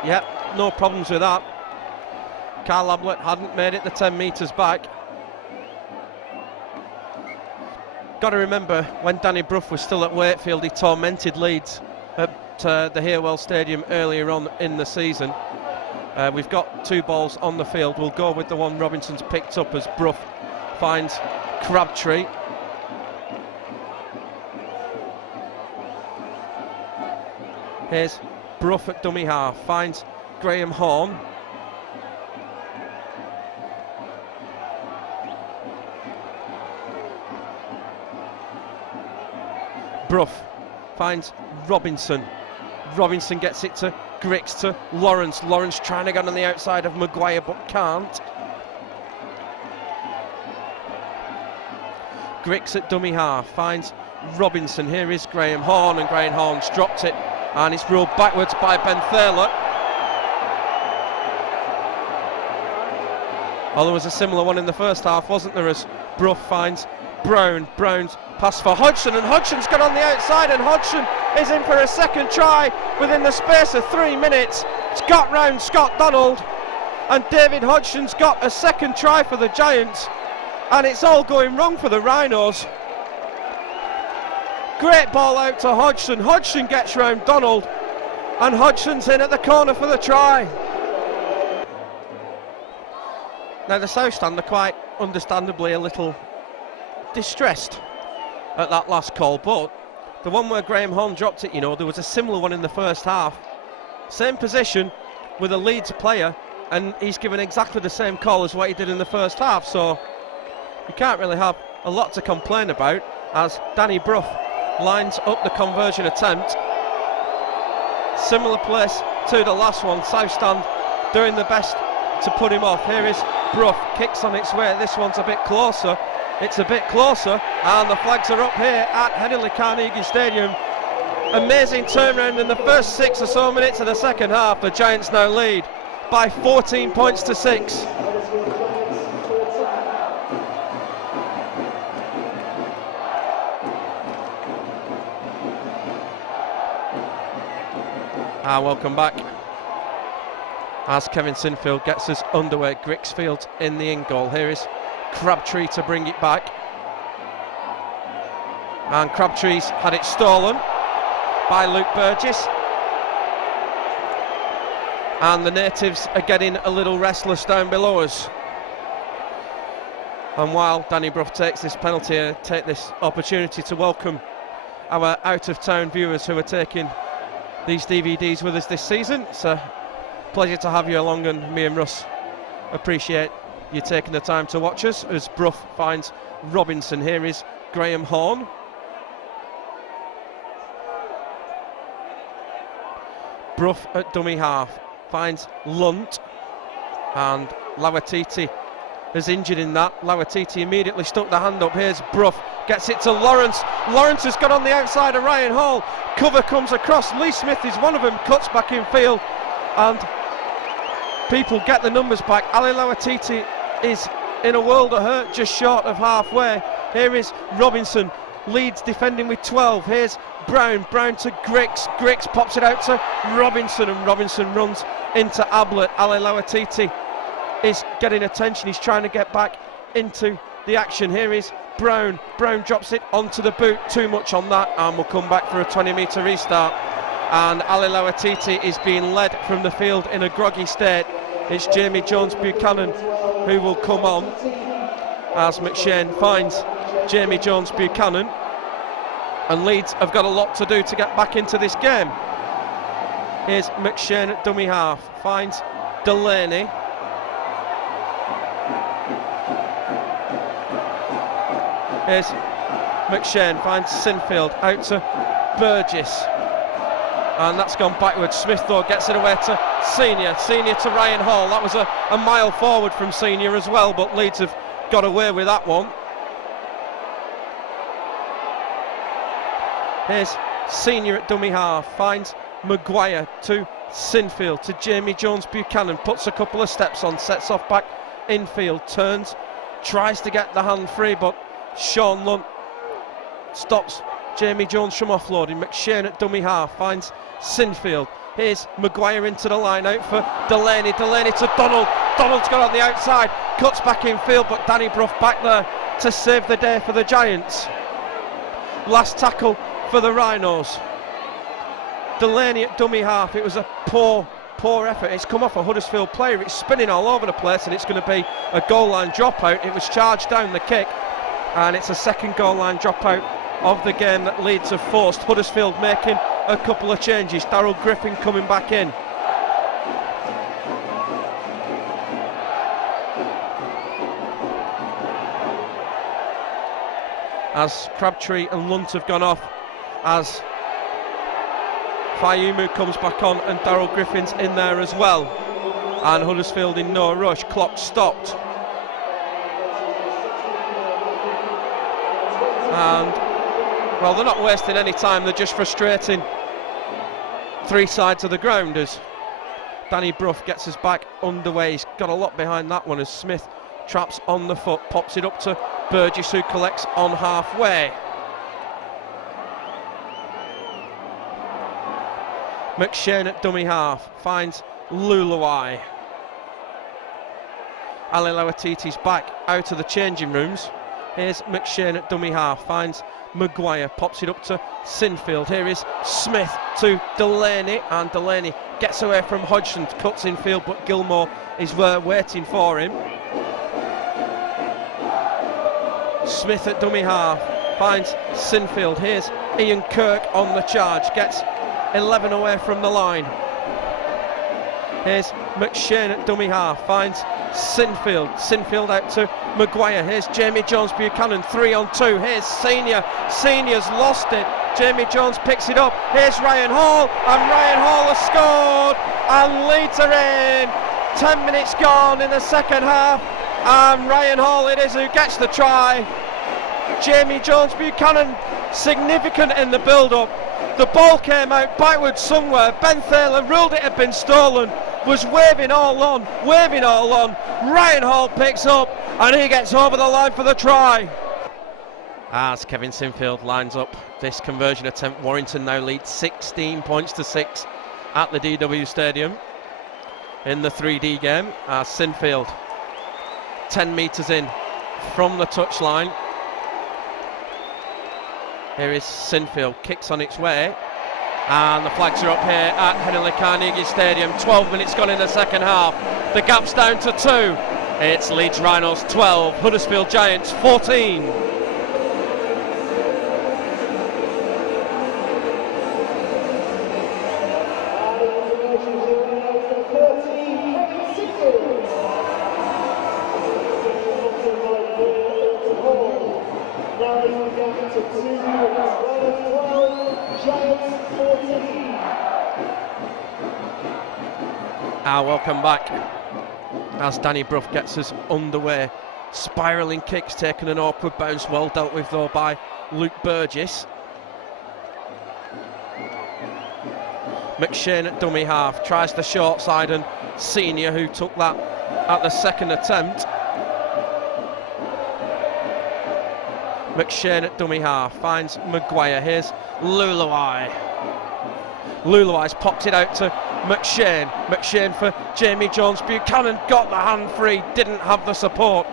Yep, no problems with that. Carl Ablett hadn't made it the 10 metres back. Got to remember, when Danny Brough was still at Wakefield, he tormented Leeds at the Herewell Stadium earlier on in the season. We've got 2 balls on the field. We'll go with the one Robinson's picked up as Brough finds Crabtree. Here's Brough at dummy half, finds Graham Horn. Brough finds Robinson. Robinson gets it to Grix, to Lawrence. Lawrence trying to get on the outside of Maguire but can't. Grix at dummy half finds Robinson. Here is Graham Horn, and Graham Horn's dropped it, and it's ruled backwards by Ben Thaler. Well, there was a similar one in the first half, wasn't there, as Brough finds Brown. Brown's pass for Hodgson, and Hodgson's got on the outside, and Hodgson is in for a second try within the space of 3 minutes. It's got round Scott Donald, and David Hodgson's got a second try for the Giants, and it's all going wrong for the Rhinos. Great ball out to Hodgson. Hodgson gets round Donald, and Hodgson's in at the corner for the try. Now the South Stand are quite understandably a little distressed at that last call, but the one where Graham Horn dropped it, you know, there was a similar one in the first half. Same position with a Leeds player, and he's given exactly the same call as what he did in the first half, so you can't really have a lot to complain about as Danny Brough lines up the conversion attempt. Similar place to the last one. South Stand doing the best to put him off. Here is Brough, kicks on its way. This one's a bit closer. It's a bit closer, And the flags are up here at Headingley Carnegie Stadium. Amazing turnaround in the first 6 or so minutes of the second half. The Giants now lead by 14 points to 6. Welcome back as Kevin Sinfield gets us underway. Grixfield in the in goal. Here is Crabtree to bring it back, and Crabtree's had it stolen by Luke Burgess, and the natives are getting a little restless down below us. And while Danny Brough takes this penalty, I take this opportunity to welcome our out of town viewers who are taking these DVDs with us this season. It's a pleasure to have you along, and me and Russ appreciate you taking the time to watch us as Brough finds Robinson. Here is Graham Horn. Brough at dummy half finds Lunt, and Lawatiti is injured in that. Lawatiti immediately stuck the hand up. Here's Brough, gets it to Lawrence. Lawrence has got on the outside of Ryan Hall. Cover comes across. Lee Smith is one of them, cuts back in field, and people get the numbers back. Ali Lawatiti is in a world of hurt, just short of halfway. Here is Robinson. Leeds defending with 12. Here's Brown. Brown to Griggs. Griggs pops it out to Robinson, and Robinson runs into Ablett. Ali Lawatiti is getting attention. He's trying to get back into the action. Here is Brown. Brown drops it onto the boot. Too much on that, and we'll come back for a 20-metre restart. And Ali Lawatiti is being led from the field in a groggy state. It's Jamie Jones Buchanan who will come on as McShane finds Jamie Jones Buchanan, and Leeds have got a lot to do to get back into this game. Here's McShane at dummy half, finds Delaney. Here's McShane, finds Sinfield, out to Burgess, and that's gone backwards. Smith though gets it away to Senior to Ryan Hall. That was a mile forward from Senior as well, but Leeds have got away with that one. Here's Senior at dummy half, finds Maguire to Sinfield, to Jamie Jones Buchanan, puts a couple of steps on, sets off back infield, turns, tries to get the hand free, but Sean Lunt stops Jamie Jones from offloading. McShane at dummy half finds Sinfield. Here's Maguire into the line, out for Delaney. Delaney to Donald. Donald's got on the outside, cuts back in field, but Danny Brough back there to save the day for the Giants. Last tackle for the Rhinos. Delaney at dummy half. It was a poor effort. It's come off a Huddersfield player. It's spinning all over the place, and it's going to be a goal line dropout. It was charged down the kick, and it's a second goal line dropout of the game that Leeds have forced. Huddersfield making a couple of changes. Darryl Griffin coming back in. As Crabtree and Lunt have gone off, as Fayumu comes back on, and Darryl Griffin's in there as well. And Huddersfield in no rush. Clock stopped. And, well, they're not wasting any time, they're just frustrating three sides of the ground as Danny Brough gets us back underway. He's got a lot behind that one as Smith traps on the foot, pops it up to Burgess, who collects on halfway. McShane at dummy half finds Luluai. Ali Lawatiti's back out of the changing rooms. Here's McShane at dummy half, finds Maguire, pops it up to Sinfield. Here is Smith to Delaney, and Delaney gets away from Hodgson, cuts in field, but Gilmore is waiting for him. Smith at dummy half finds Sinfield. Here's Ian Kirk on the charge, gets 11 away from the line. Here's McShane at dummy half, finds Sinfield. Sinfield out to Maguire. Here's Jamie Jones Buchanan, 3-on-2. Here's Senior. Senior's lost it. Jamie Jones picks it up. Here's Ryan Hall, and Ryan Hall has scored, and Leeds are in. 10 minutes gone in the second half, and Ryan Hall it is who gets the try. Jamie Jones Buchanan, significant in the build-up. The ball came out backwards somewhere. Ben Thaler ruled it had been stolen, was waving all on. Ryan Hall picks up and he gets over the line for the try. As Kevin Sinfield lines up this conversion attempt, Warrington now leads 16 points to 6 at the DW Stadium in the 3D game. As Sinfield 10 metres in from the touchline. Here is Sinfield, kicks on its way, and the flags are up here at Headingley Carnegie Stadium. 12 minutes gone in the second half. The gap's down to 2. It's Leeds Rhinos 12, Huddersfield Giants 14. Welcome back as Danny Brough gets us underway. Spiralling kicks, taking an awkward bounce, well dealt with though by Luke Burgess. McShane at dummy half, tries the short side, and Senior, who took that at the second attempt. McShane at dummy half, finds Maguire. Here's Luluai. Luluai's popped it out to McShane. McShane for Jamie Jones Buchanan, got the hand free, didn't have the support,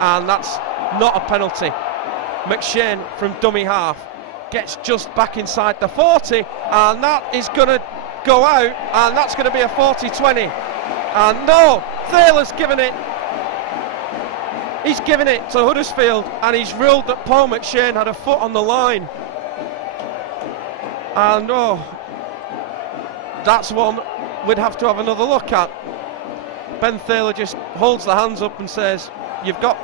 and that's not a penalty. McShane from dummy half gets just back inside the 40, and that is going to go out, and that's going to be a 40-20. And no, Thaler's given it. He's given it to Huddersfield, and he's ruled that Paul McShane had a foot on the line. And that's one we'd have to have another look at. Ben Thaler just holds the hands up and says, you've got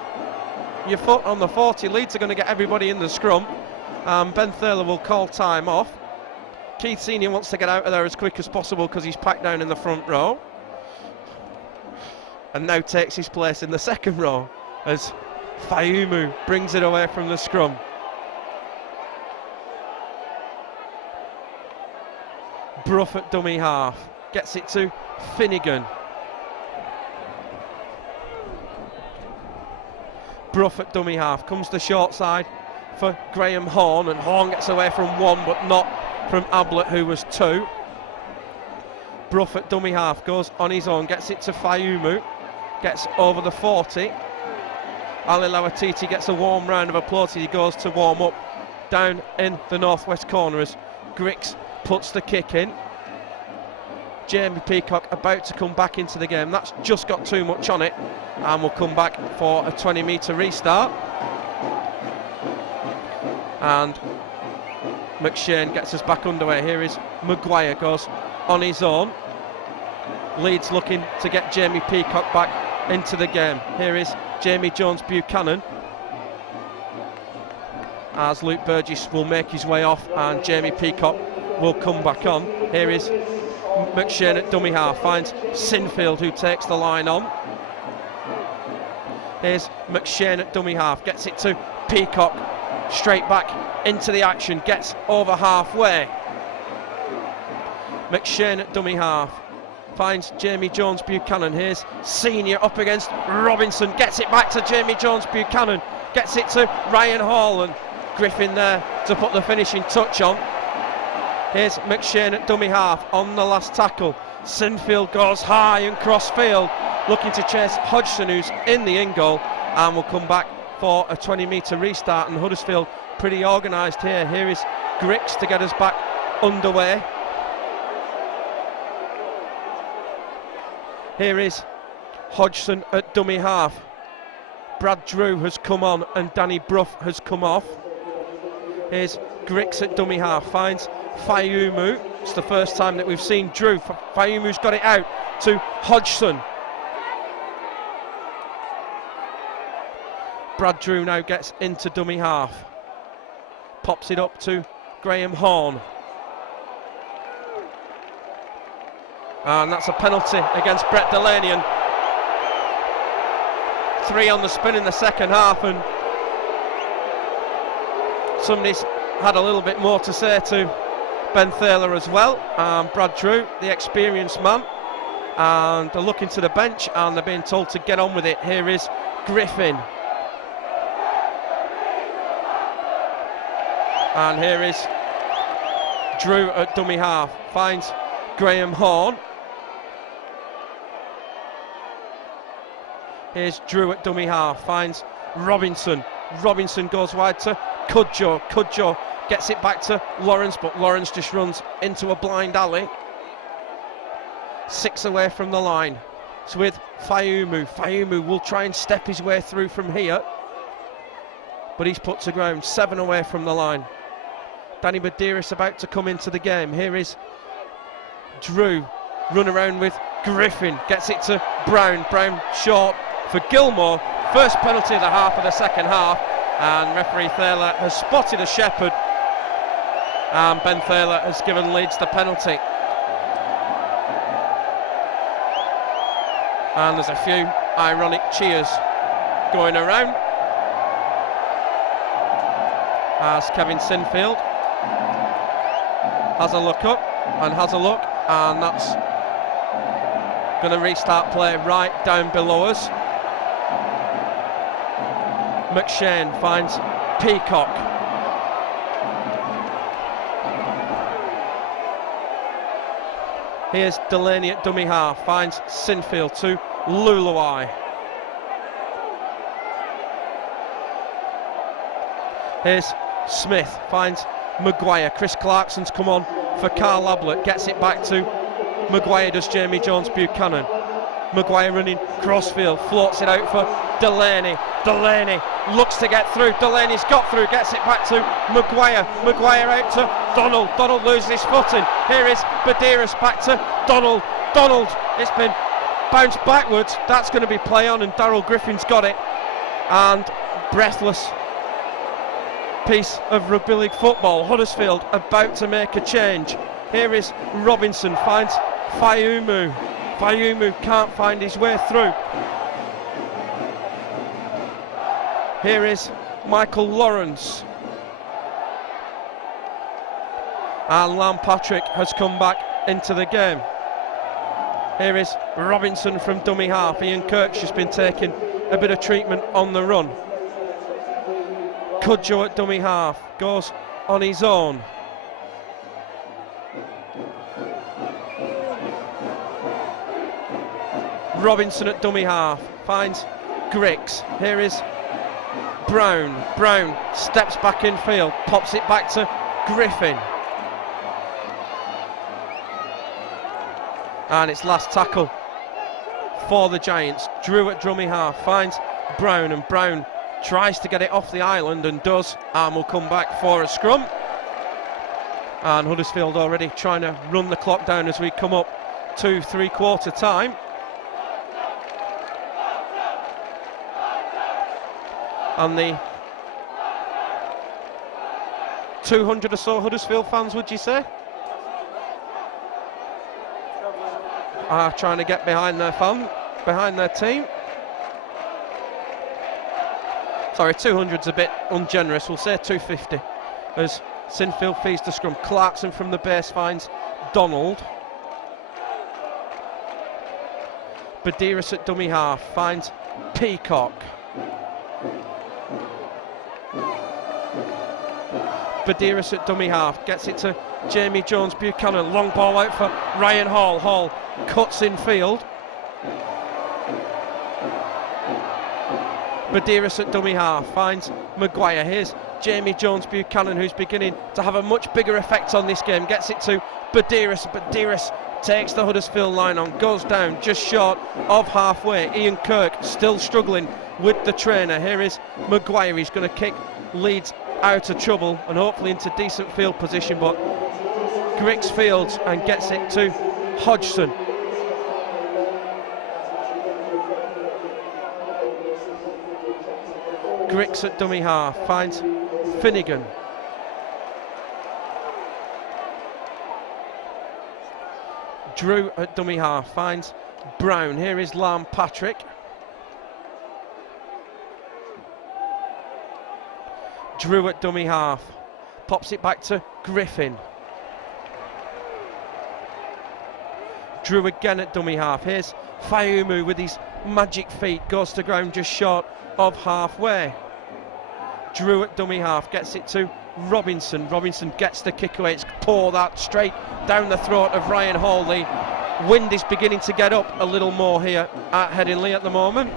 your foot on the 40. Leeds are going to get everybody in the scrum. Ben Thaler will call time off. Keith Senior wants to get out of there as quick as possible because he's packed down in the front row, and now takes his place in the second row as Fayumu brings it away from the scrum. Brough at dummy half, gets it to Finnegan. Brough at dummy half, comes the short side for Graham Horn, and Horn gets away from 1 but not from Ablett, who was 2. Brough at dummy half, goes on his own, gets it to Fayumu, gets over the 40. Ali Lawatiti gets a warm round of applause as he goes to warm up down in the northwest corner as Grix puts the kick in. Jamie Peacock about to come back into the game. That's just got too much on it, and we'll come back for a 20-metre restart. And McShane gets us back underway. Here is Maguire, goes on his own. Leeds looking to get Jamie Peacock back into the game. Here is Jamie Jones Buchanan as Luke Burgess will make his way off, and Jamie Peacock will come back on. Here is McShane at dummy half, finds Sinfield, who takes the line on. Here's McShane at dummy half, gets it to Peacock, straight back into the action, gets over halfway. McShane at dummy half, finds Jamie Jones Buchanan. Here's Senior up against Robinson, gets it back to Jamie Jones Buchanan, gets it to Ryan Hall, and Griffin there to put the finishing touch on. Here's McShane at dummy half on the last tackle. Sinfield goes high and cross field, looking to chase Hodgson, who's in the in goal, and will come back for a 20-metre restart. And Huddersfield pretty organised here. Here is Grix to get us back underway. Here is Hodgson at dummy half. Brad Drew has come on and Danny Brough has come off. Here's Grix at dummy half, finds Fayumu. It's the first time that we've seen Drew. Fayumu's got it out to Hodgson. Brad Drew now gets into dummy half, pops it up to Graham Horn, and that's a penalty against Brett Delaney. And 3 on the spin in the second half, and somebody's had a little bit more to say to Ben Thaler as well. Brad Drew, the experienced man, and they're looking to the bench and they're being told to get on with it. Here is Griffin, and here is Drew at dummy half, finds Graham Horn. Here's Drew at dummy half, finds Robinson. Robinson goes wide to Cudjoe. Cudjoe gets it back to Lawrence, but Lawrence just runs into a blind alley. 6 away from the line. It's with Fayumu. Fayumu will try and step his way through from here, but he's put to ground. 7 away from the line. Danny Badiris about to come into the game. Here is Drew, run around with Griffin, gets it to Brown. Brown short for Gilmore. First penalty of the half of the second half, and referee Thaler has spotted a shepherd, and Ben Thaler has given Leeds the penalty. And there's a few ironic cheers going around as Kevin Sinfield has a look up and has a look, and that's going to restart play right down below us. McShane finds Peacock. Here's Delaney at dummy half, finds Sinfield to Luluai. Here's Smith, finds Maguire. Chris Clarkson's come on for Carl Ablett, gets it back to Maguire, does Jamie Jones-Buchanan. Maguire running crossfield, floats it out for Delaney. Delaney looks to get through. Delaney's got through, gets it back to Maguire. Maguire out to Donald. Donald loses his footing. Here is Badiris back to Donald. Donald, it's been bounced backwards. That's going to be play on, and Darryl Griffin's got it. And breathless piece of rugby league football. Huddersfield about to make a change. Here is Robinson, finds Fayumu. Fayumu can't find his way through. Here is Michael Lawrence. And Lam Patrick has come back into the game. Here is Robinson from dummy half. Ian Kirk's just been taking a bit of treatment on the run. Cudjoe at dummy half, goes on his own. Robinson at dummy half, finds Griggs. Here is Brown. Brown steps back in field, pops it back to Griffin. And it's last tackle for the Giants. Drew at dummy half, finds Brown, and Brown tries to get it off the island and does, and will come back for a scrum. And Huddersfield already trying to run the clock down as we come up to 3/4 time. And the 200 or so Huddersfield fans, would you say, are trying to get behind their behind their team. Sorry, 200's a bit ungenerous, we'll say 250 as Sinfield feeds the scrum. Clarkson from the base finds Donald. Badiris at dummy half finds Peacock. Badiris at dummy half, gets it to Jamie Jones-Buchanan. Long ball out for Ryan Hall. Hall cuts in field. Badiris at dummy half finds Maguire. Here's Jamie Jones-Buchanan, who's beginning to have a much bigger effect on this game. Gets it to Badiris. Badiris takes the Huddersfield line on, goes down just short of halfway. Ian Kirk still struggling with the trainer. Here is Maguire. He's going to kick Leeds out of trouble and hopefully into decent field position, but Griggs fields and gets it to Hodgson. Griggs at dummy half finds Finnegan. Drew at dummy half finds Brown. Here is Lam Patrick. Drew at dummy half. Pops it back to Griffin. Drew again at dummy half. Here's Fayumu with his magic feet. Goes to ground just short of halfway. Drew at dummy half. Gets it to Robinson. Robinson gets the kick away. It's pour that straight down the throat of Ryan Hall. The wind is beginning to get up a little more here at Headingley at the moment.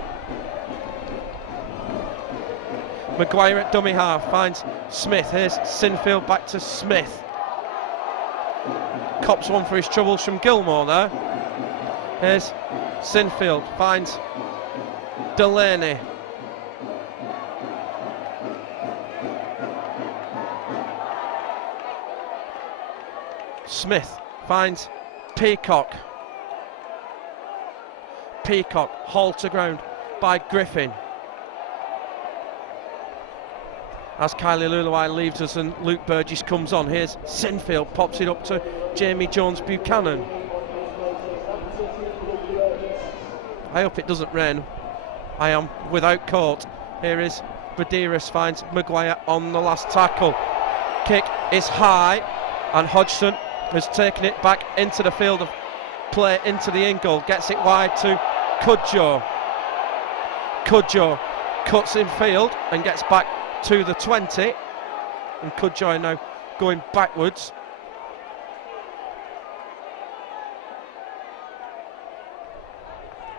Maguire at dummy half finds Smith. Here's Sinfield back to Smith. Cops one for his troubles from Gilmore there. Here's Sinfield, finds Delaney. Smith finds Peacock. Peacock hauled to ground by Griffin. As Kylie Luluai leaves us and Luke Burgess comes on, here's Sinfield, pops it up to Jamie Jones-Buchanan. I hope it doesn't rain. I am without coat. Here is Badiris, finds Maguire on the last tackle. Kick is high, and Hodgson has taken it back into the field of play, into the in goal. Gets it wide to Cudjoe. Cudjoe cuts in field and gets back to the 20, and Cudjoe now going backwards.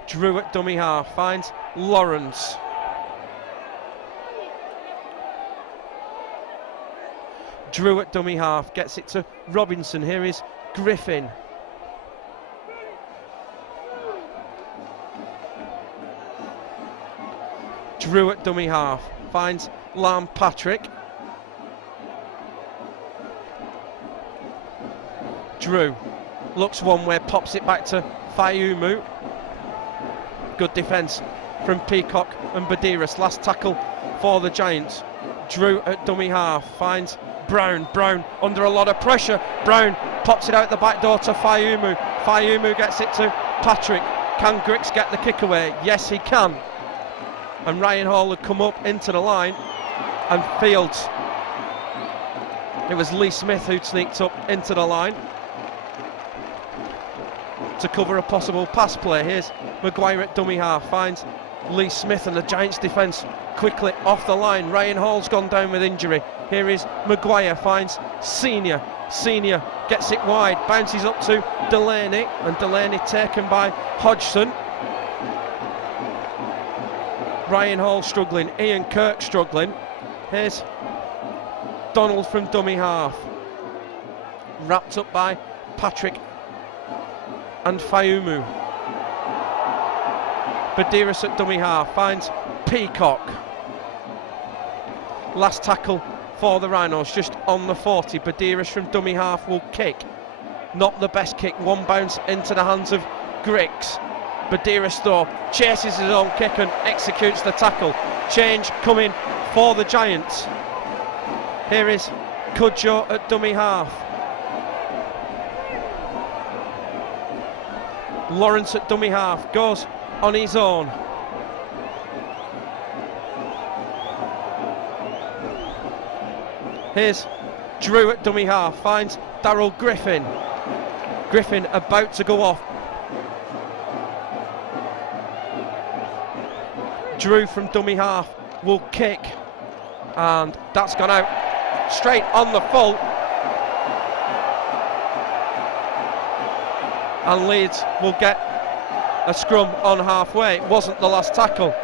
Drew at dummy half finds Lawrence. Drew at dummy half gets it to Robinson. Here is Griffin. Drew at dummy half finds Lam Patrick. Drew looks one way, pops it back to Fayumu. Good defence from Peacock and Badiris. Last tackle for the Giants. Drew at dummy half finds Brown. Brown under a lot of pressure. Brown pops it out the back door to Fayumu. Fayumu gets it to Patrick. Can Grix get the kick away? Yes, he can. And Ryan Hall had come up into the line and Fields. It was Lee Smith who'd sneaked up into the line to cover a possible pass play. Here's Maguire at dummy half, finds Lee Smith, and the Giants defence quickly off the line. Ryan Hall's gone down with injury. Here is Maguire, finds Senior. Senior gets it wide, bounces up to Delaney, and Delaney taken by Hodgson. Ryan Hall struggling, Ian Kirk struggling. Here's Donald from dummy half, wrapped up by Patrick and Fayumu. Badiris at dummy half finds Peacock. Last tackle for the Rhinos, just on the 40. Badiris from dummy half will kick. Not the best kick, one bounce into the hands of Grix. Badiris though chases his own kick and executes the tackle. Change coming for the Giants. Here is Cudjoe at dummy half. Lawrence at dummy half goes on his own. Here's Drew at dummy half, finds Darryl Griffin. Griffin about to go off. Drew from dummy half will kick, and that's gone out straight on the full. And Leeds will get a scrum on halfway. It wasn't the last tackle,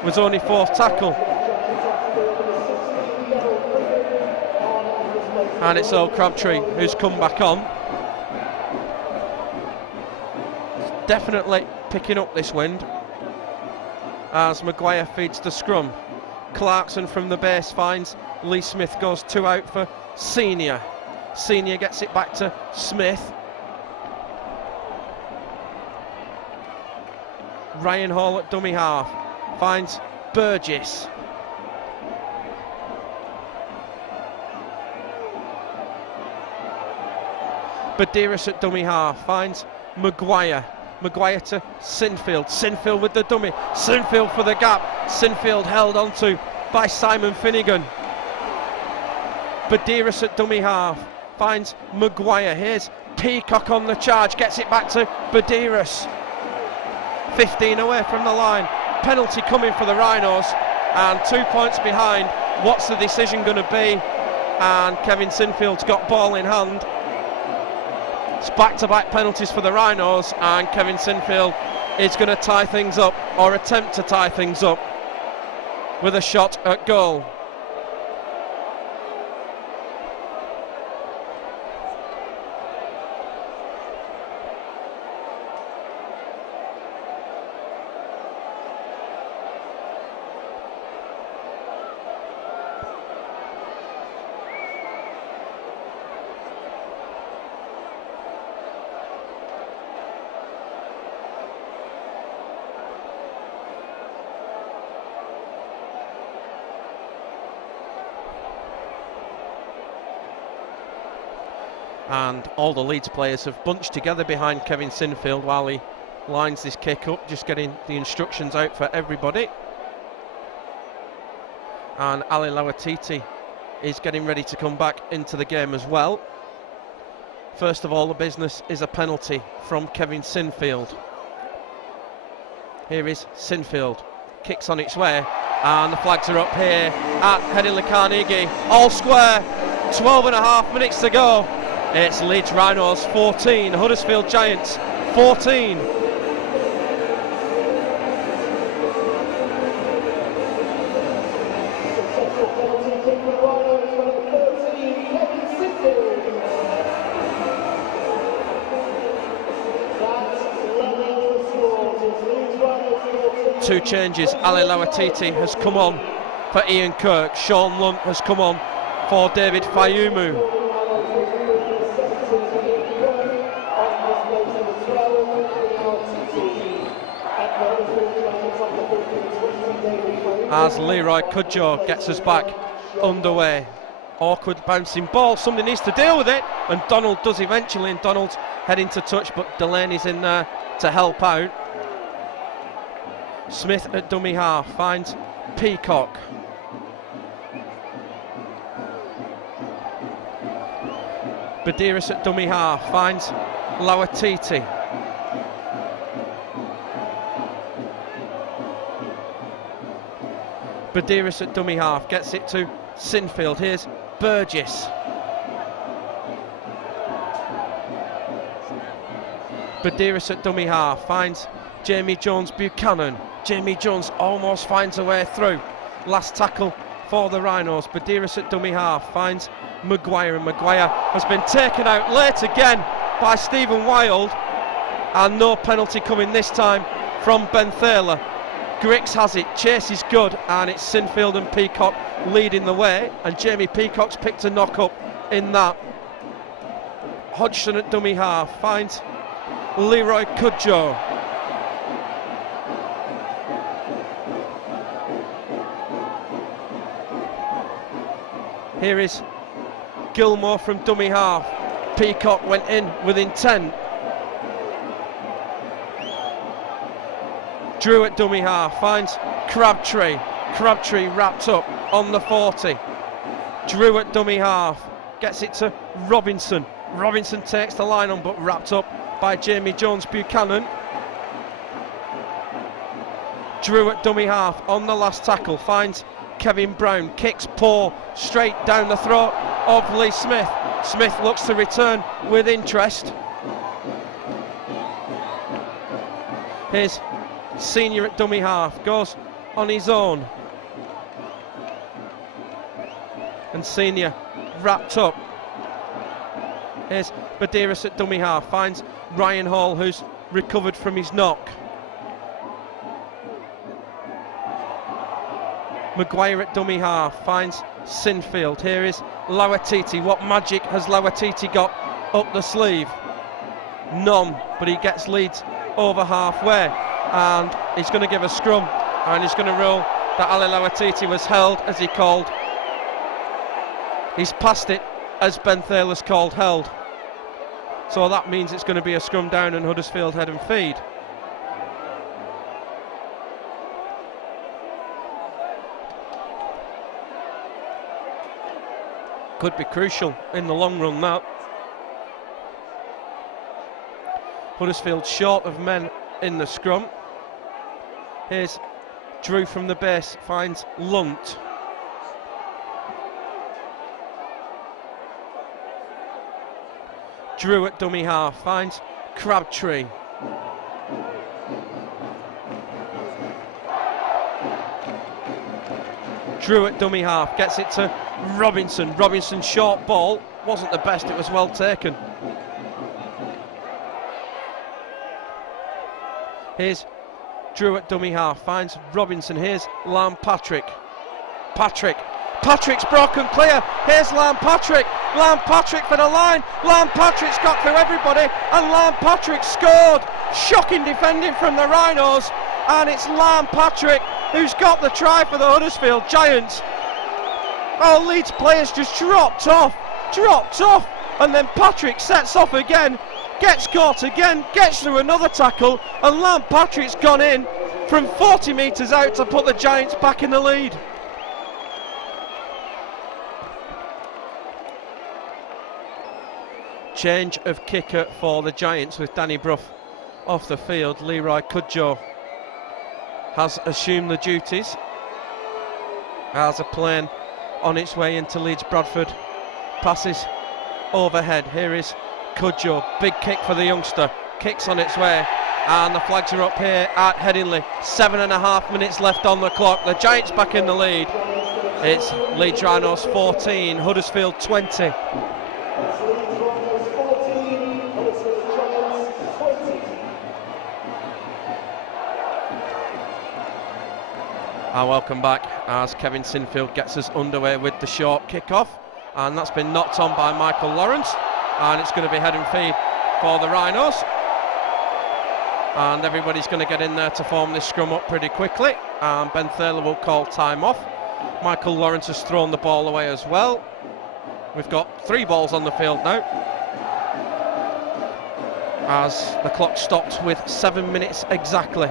it was only fourth tackle. And it's Earl Crabtree who's come back on. It's definitely picking up this wind as Maguire feeds the scrum. Clarkson from the base finds Lee Smith, goes two out for Senior. Senior gets it back to Smith. Ryan Hall at dummy half finds Burgess. Badiris at dummy half finds Maguire. Maguire to Sinfield. Sinfield with the dummy. Sinfield for the gap. Sinfield held onto by Simon Finnegan. Badiris at dummy half finds Maguire. Here's Peacock on the charge, gets it back to Badiris. 15 away from the line. Penalty coming for the Rhinos, and 2 points behind. What's the decision going to be? And Kevin Sinfield's got ball in hand. It's back-to-back penalties for the Rhinos, and Kevin Sinfield is going to tie things up, or attempt to tie things up, with a shot at goal. And all the Leeds players have bunched together behind Kevin Sinfield while he lines this kick up, just getting the instructions out for everybody. And Ali Lawatiti is getting ready to come back into the game as well. First of all, the business is a penalty from Kevin Sinfield. Here is Sinfield, kicks on its way, and the flags are up here at Headingley Carnegie. All square, 12.5 minutes to go. It's Leeds Rhinos 14, Huddersfield Giants 14. Two changes. Ali Lawatiti has come on for Ian Kirk. Sean Lunt has come on for David Fayumu. As Leroy Cudjoe gets us back underway. Awkward bouncing ball, somebody needs to deal with it, and Donald does eventually, and Donald's heading to touch, but Delaney's in there to help out. Smith at dummy half finds Peacock. Badiris at dummy half finds Lawatiti. Badiris at dummy half gets it to Sinfield. Here's Burgess. Badiris at dummy half finds Jamie Jones Buchanan. Jamie Jones almost finds a way through. Last tackle for the Rhinos. Badiris at dummy half finds Maguire, and Maguire has been taken out late again by Stephen Wild, and no penalty coming this time from Ben Thaler. Griggs has it, chase is good, and it's Sinfield and Peacock leading the way, and Jamie Peacock's picked a knock up in that. Hodgson at dummy half finds Leroy Cudjoe. Here is Gilmore from dummy half. Peacock went in with intent. Drew at dummy half finds Crabtree. Crabtree wrapped up on the 40. Drew at dummy half gets it to Robinson. Robinson takes the line on, but wrapped up by Jamie Jones Buchanan. Drew at dummy half on the last tackle finds Kevin Brown. Kicks poor straight down the throat of Lee Smith. Smith looks to return with interest. Here's Senior at dummy half, goes on his own, and Senior wrapped up. Here's Badiris at dummy half, finds Ryan Hall, who's recovered from his knock. Maguire at dummy half finds Sinfield. Here is Lawatiti. What magic has Lawatiti got up the sleeve? None, but he gets Leeds over halfway, and he's going to give a scrum, and he's going to rule that Ali Lawatiti was held as he called. He's passed it as Ben Thaler's called held. So that means it's going to be a scrum down and Huddersfield head and feed. Could be crucial in the long run, that. Huddersfield short of men in the scrum. Here's Drew from the base, finds Lunt. Drew at dummy half, finds Crabtree. Drew at dummy half, gets it to Robinson. Robinson short ball, wasn't the best, it was well taken. Here's Drew at dummy half, finds Robinson. Here's Lam Patrick. Patrick's broken clear. Here's Lam Patrick for the line. Lam Patrick's got through everybody, and Lam Patrick scored. Shocking defending from the Rhinos, and it's Lam Patrick who's got the try for the Huddersfield Giants. Oh, Leeds players just dropped off, and then Patrick sets off again, gets caught again, gets through another tackle, and Lam Patrick's gone in from 40 metres out to put the Giants back in the lead. Change of kicker for the Giants with Danny Brough off the field. Leroy Cudjoe has assumed the duties as a plane on its way into Leeds Bradford. Passes overhead. Here is Cudjoe. Big kick for the youngster. Kicks on its way, and the flags are up here at Headingley. 7.5 minutes left on the clock. The Giants back in the lead. It's Leeds Rhinos 14, Huddersfield 20. Welcome back as Kevin Sinfield gets us underway with the short kick-off, and that's been knocked on by Michael Lawrence, and it's going to be head and feed for the Rhinos, and everybody's going to get in there to form this scrum up pretty quickly, and Ben Thaler will call time off. Michael Lawrence has thrown the ball away as well. We've got 3 balls on the field now as the clock stopped with 7 minutes exactly.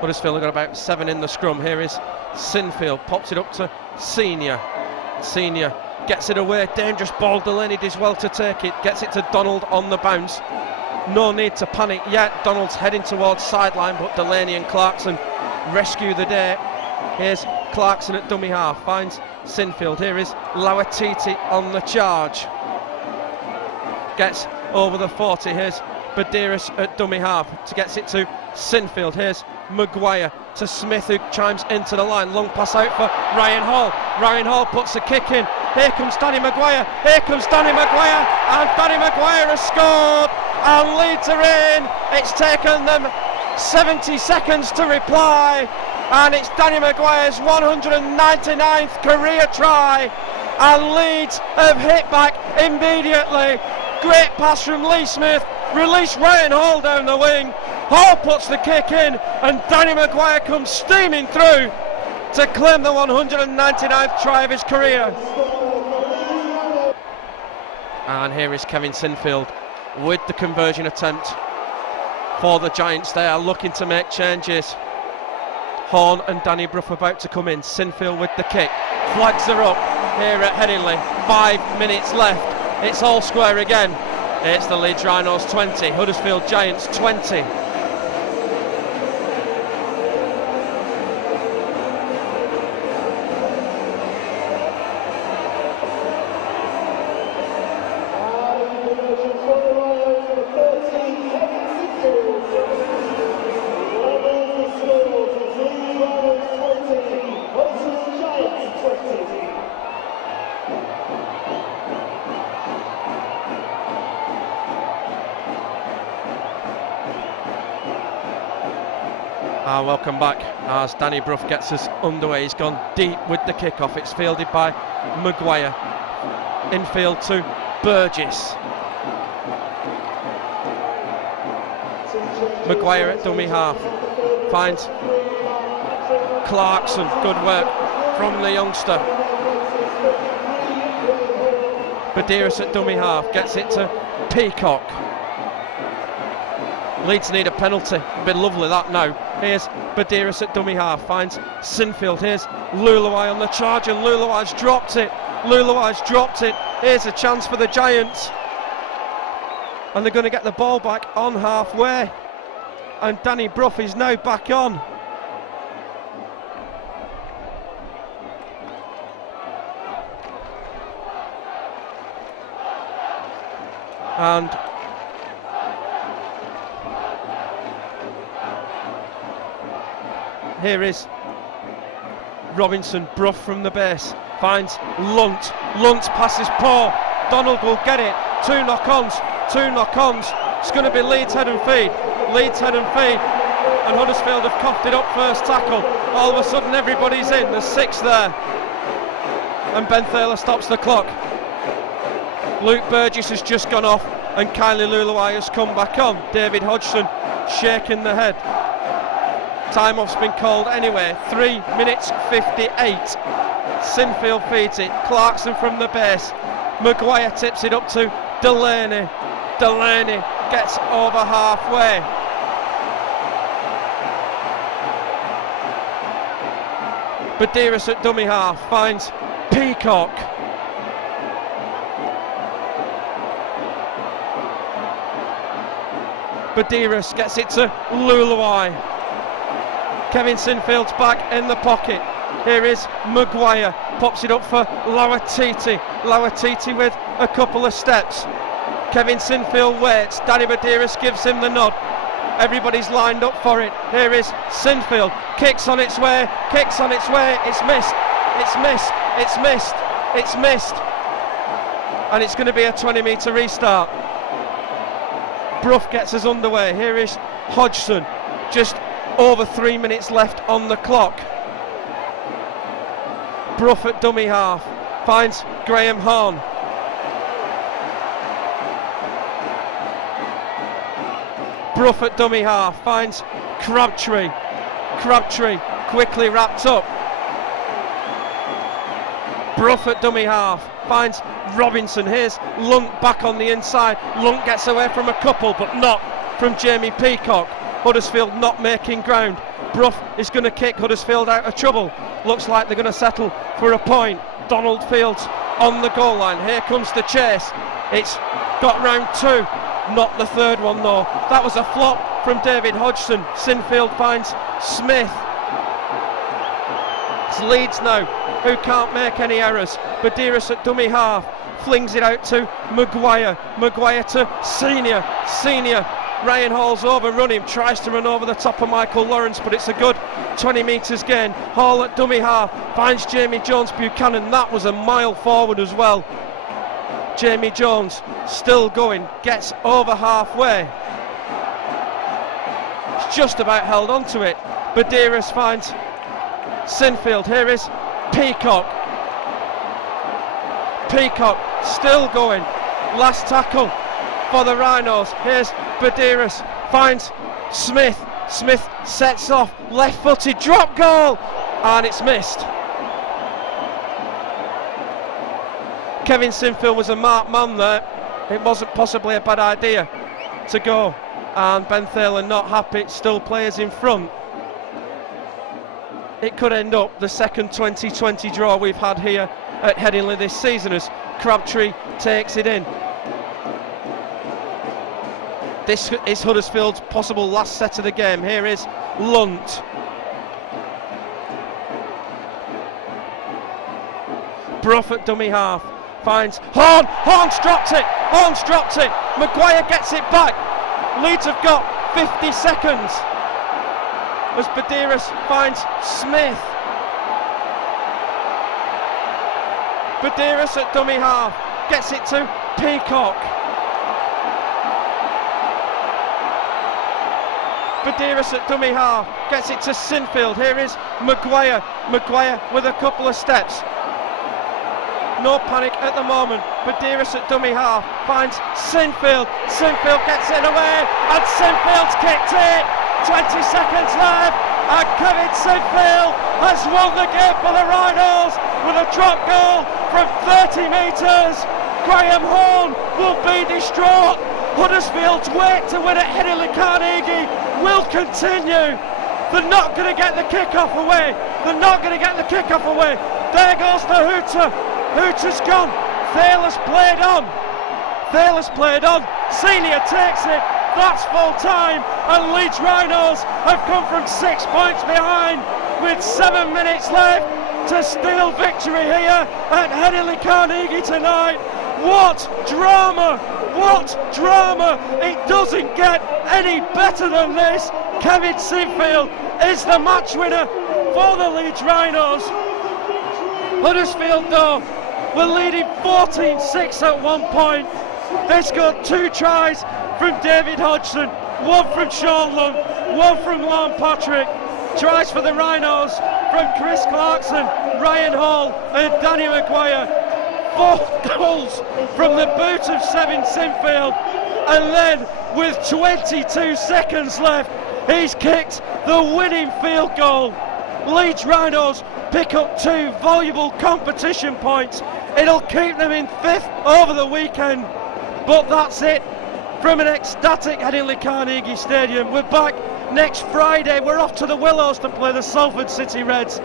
Huddersfield have got about 7 in the scrum. Here is Sinfield, pops it up to Senior. Senior gets it away, dangerous ball. Delaney does well to take it, gets it to Donald on the bounce. No need to panic yet. Donald's heading towards sideline, but Delaney and Clarkson rescue the day. Here's Clarkson at dummy half, finds Sinfield. Here is Lawatiti on the charge. Gets over the 40. Here's Badiris at dummy half, gets it to Sinfield. Here's Maguire to Smith, who chimes into the line. Long pass out for Ryan Hall. Ryan Hall puts a kick in. Here comes Danny Maguire. And Danny Maguire has scored, and Leeds are in. It's taken them 70 seconds to reply, and it's Danny Maguire's 199th career try, and Leeds have hit back immediately. Great pass from Lee Smith, release Ryan Hall down the wing. Hall puts the kick in, and Danny Maguire comes steaming through to claim the 199th try of his career. And here is Kevin Sinfield with the conversion attempt for the Giants. They are looking to make changes. Horn and Danny Brough about to come in. Sinfield with the kick. Flags are up here at Headingley. 5 minutes left. It's all square again. It's the Leeds Rhinos 20, Huddersfield Giants 20. Welcome back as Danny Brough gets us underway. He's gone deep with the kick-off. It's fielded by Maguire. Infield to Burgess. Maguire at dummy half. Finds Clarkson. Good work from the youngster. Badiris at dummy half. Gets it to Peacock. Leeds need a penalty. It'd be lovely that now. Here's Badiris at dummy half, finds Sinfield. Here's Luluai on the charge, and Luluai's dropped it. Here's a chance for the Giants. And they're going to get the ball back on halfway. And Danny Brough is now back on. And here is Robinson. Brough from the base finds Lunt. Lunt's passes poor. Donald will get it. Two knock-ons. It's going to be Leeds head and feed. And Huddersfield have coughed it up first tackle. All of a sudden everybody's in. There's 6 there. And Ben Thaler stops the clock. Luke Burgess has just gone off, and Kylie Luluai has come back on. David Hodgson shaking the head. Time off's been called anyway. 3 minutes 58. Sinfield feeds it. Clarkson from the base. Maguire tips it up to Delaney. Delaney gets over halfway. Badiris at dummy half finds Peacock. Badiris gets it to Luluai. Kevin Sinfield's back in the pocket. Here is Maguire, pops it up for Lauatiti with a couple of steps. Kevin Sinfield waits, Danny Badiris gives him the nod. Everybody's lined up for it. Here is Sinfield, kicks on its way, it's missed. And it's going to be a 20-metre restart. Brough gets us underway. Here is Hodgson, just over 3 minutes left on the clock. Brough at dummy half finds Graham Horn. Brough at dummy half finds Crabtree. Crabtree quickly wrapped up. Brough at dummy half finds Robinson. Here's Lunt back on the inside. Lunt gets away from a couple, but not from Jamie Peacock. Huddersfield not making ground. Brough is going to kick Huddersfield out of trouble. Looks like they're going to settle for a point. Donald Fields on the goal line. Here comes the chase. It's got round 2, not the third one though. That was a flop from David Hodgson. Sinfield finds Smith. It's Leeds now, who can't make any errors. Badiris at dummy half flings it out to Maguire. Maguire to Senior. Ryan Hall's overrun him, tries to run over the top of Michael Lawrence, but it's a good 20 metres gain. Hall at dummy half finds Jamie Jones Buchanan. That was a mile forward as well. Jamie Jones still going, gets over halfway. It's just about held on to it. Badiris finds Sinfield. Here is Peacock. Peacock still going. Last tackle for the Rhinos. Here's Badiris, finds Smith. Smith sets off, left-footed drop goal, and it's missed. Kevin Sinfield was a marked man there. It wasn't possibly a bad idea to go, and Ben Thaler not happy, still players in front. It could end up the second 2020 draw we've had here at Headingley this season as Crabtree takes it in. This is Huddersfield's possible last set of the game. Here is Lunt. Brough at dummy half finds Horn. Horn's dropped it. Maguire gets it back. Leeds have got 50 seconds as Badiris finds Smith. Badiris at dummy half gets it to Peacock. Badiris at dummy half gets it to Sinfield. Here is Maguire. Maguire with a couple of steps. No panic at the moment. Badiris at dummy half finds Sinfield. Sinfield gets it away, and Sinfield's kicked it. 20 seconds left, and Kevin Sinfield has won the game for the Rhinos with a drop goal from 30 metres. Graham Horn will be distraught. Huddersfield's wait to win at Headingley Carnegie will continue. They're not going to get the kick-off away. They're not going to get the kick-off away. There goes the hooter. Hooter's gone. Thaler's played on. Thaler's played on. Senior takes it. That's full time. And Leeds Rhinos have come from 6 points behind with 7 minutes left to steal victory here at Headingley Carnegie tonight. What drama! What drama! It doesn't get any better than this. Kevin Sinfield is the match winner for the Leeds Rhinos. Huddersfield, though, were leading 14-6 at one point. They scored 2 tries from David Hodgson, 1 from Sean Lund, 1 from Lon Patrick. Tries for the Rhinos from Chris Clarkson, Ryan Hall and Danny Maguire. 4 goals from the boot of Sevin Sinfield. And then with 22 seconds left, he's kicked the winning field goal. Leeds Rhinos pick up 2 valuable competition points. It'll keep them in 5th over the weekend. But that's it from an ecstatic Headingley Carnegie Stadium. We're back next Friday. We're off to the Willows to play the Salford City Reds.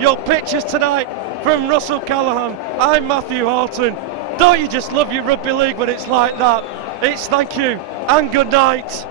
Your pictures tonight from Russell Callaghan. I'm Matthew Horton. Don't you just love your rugby league when it's like that? It's thank you and good night.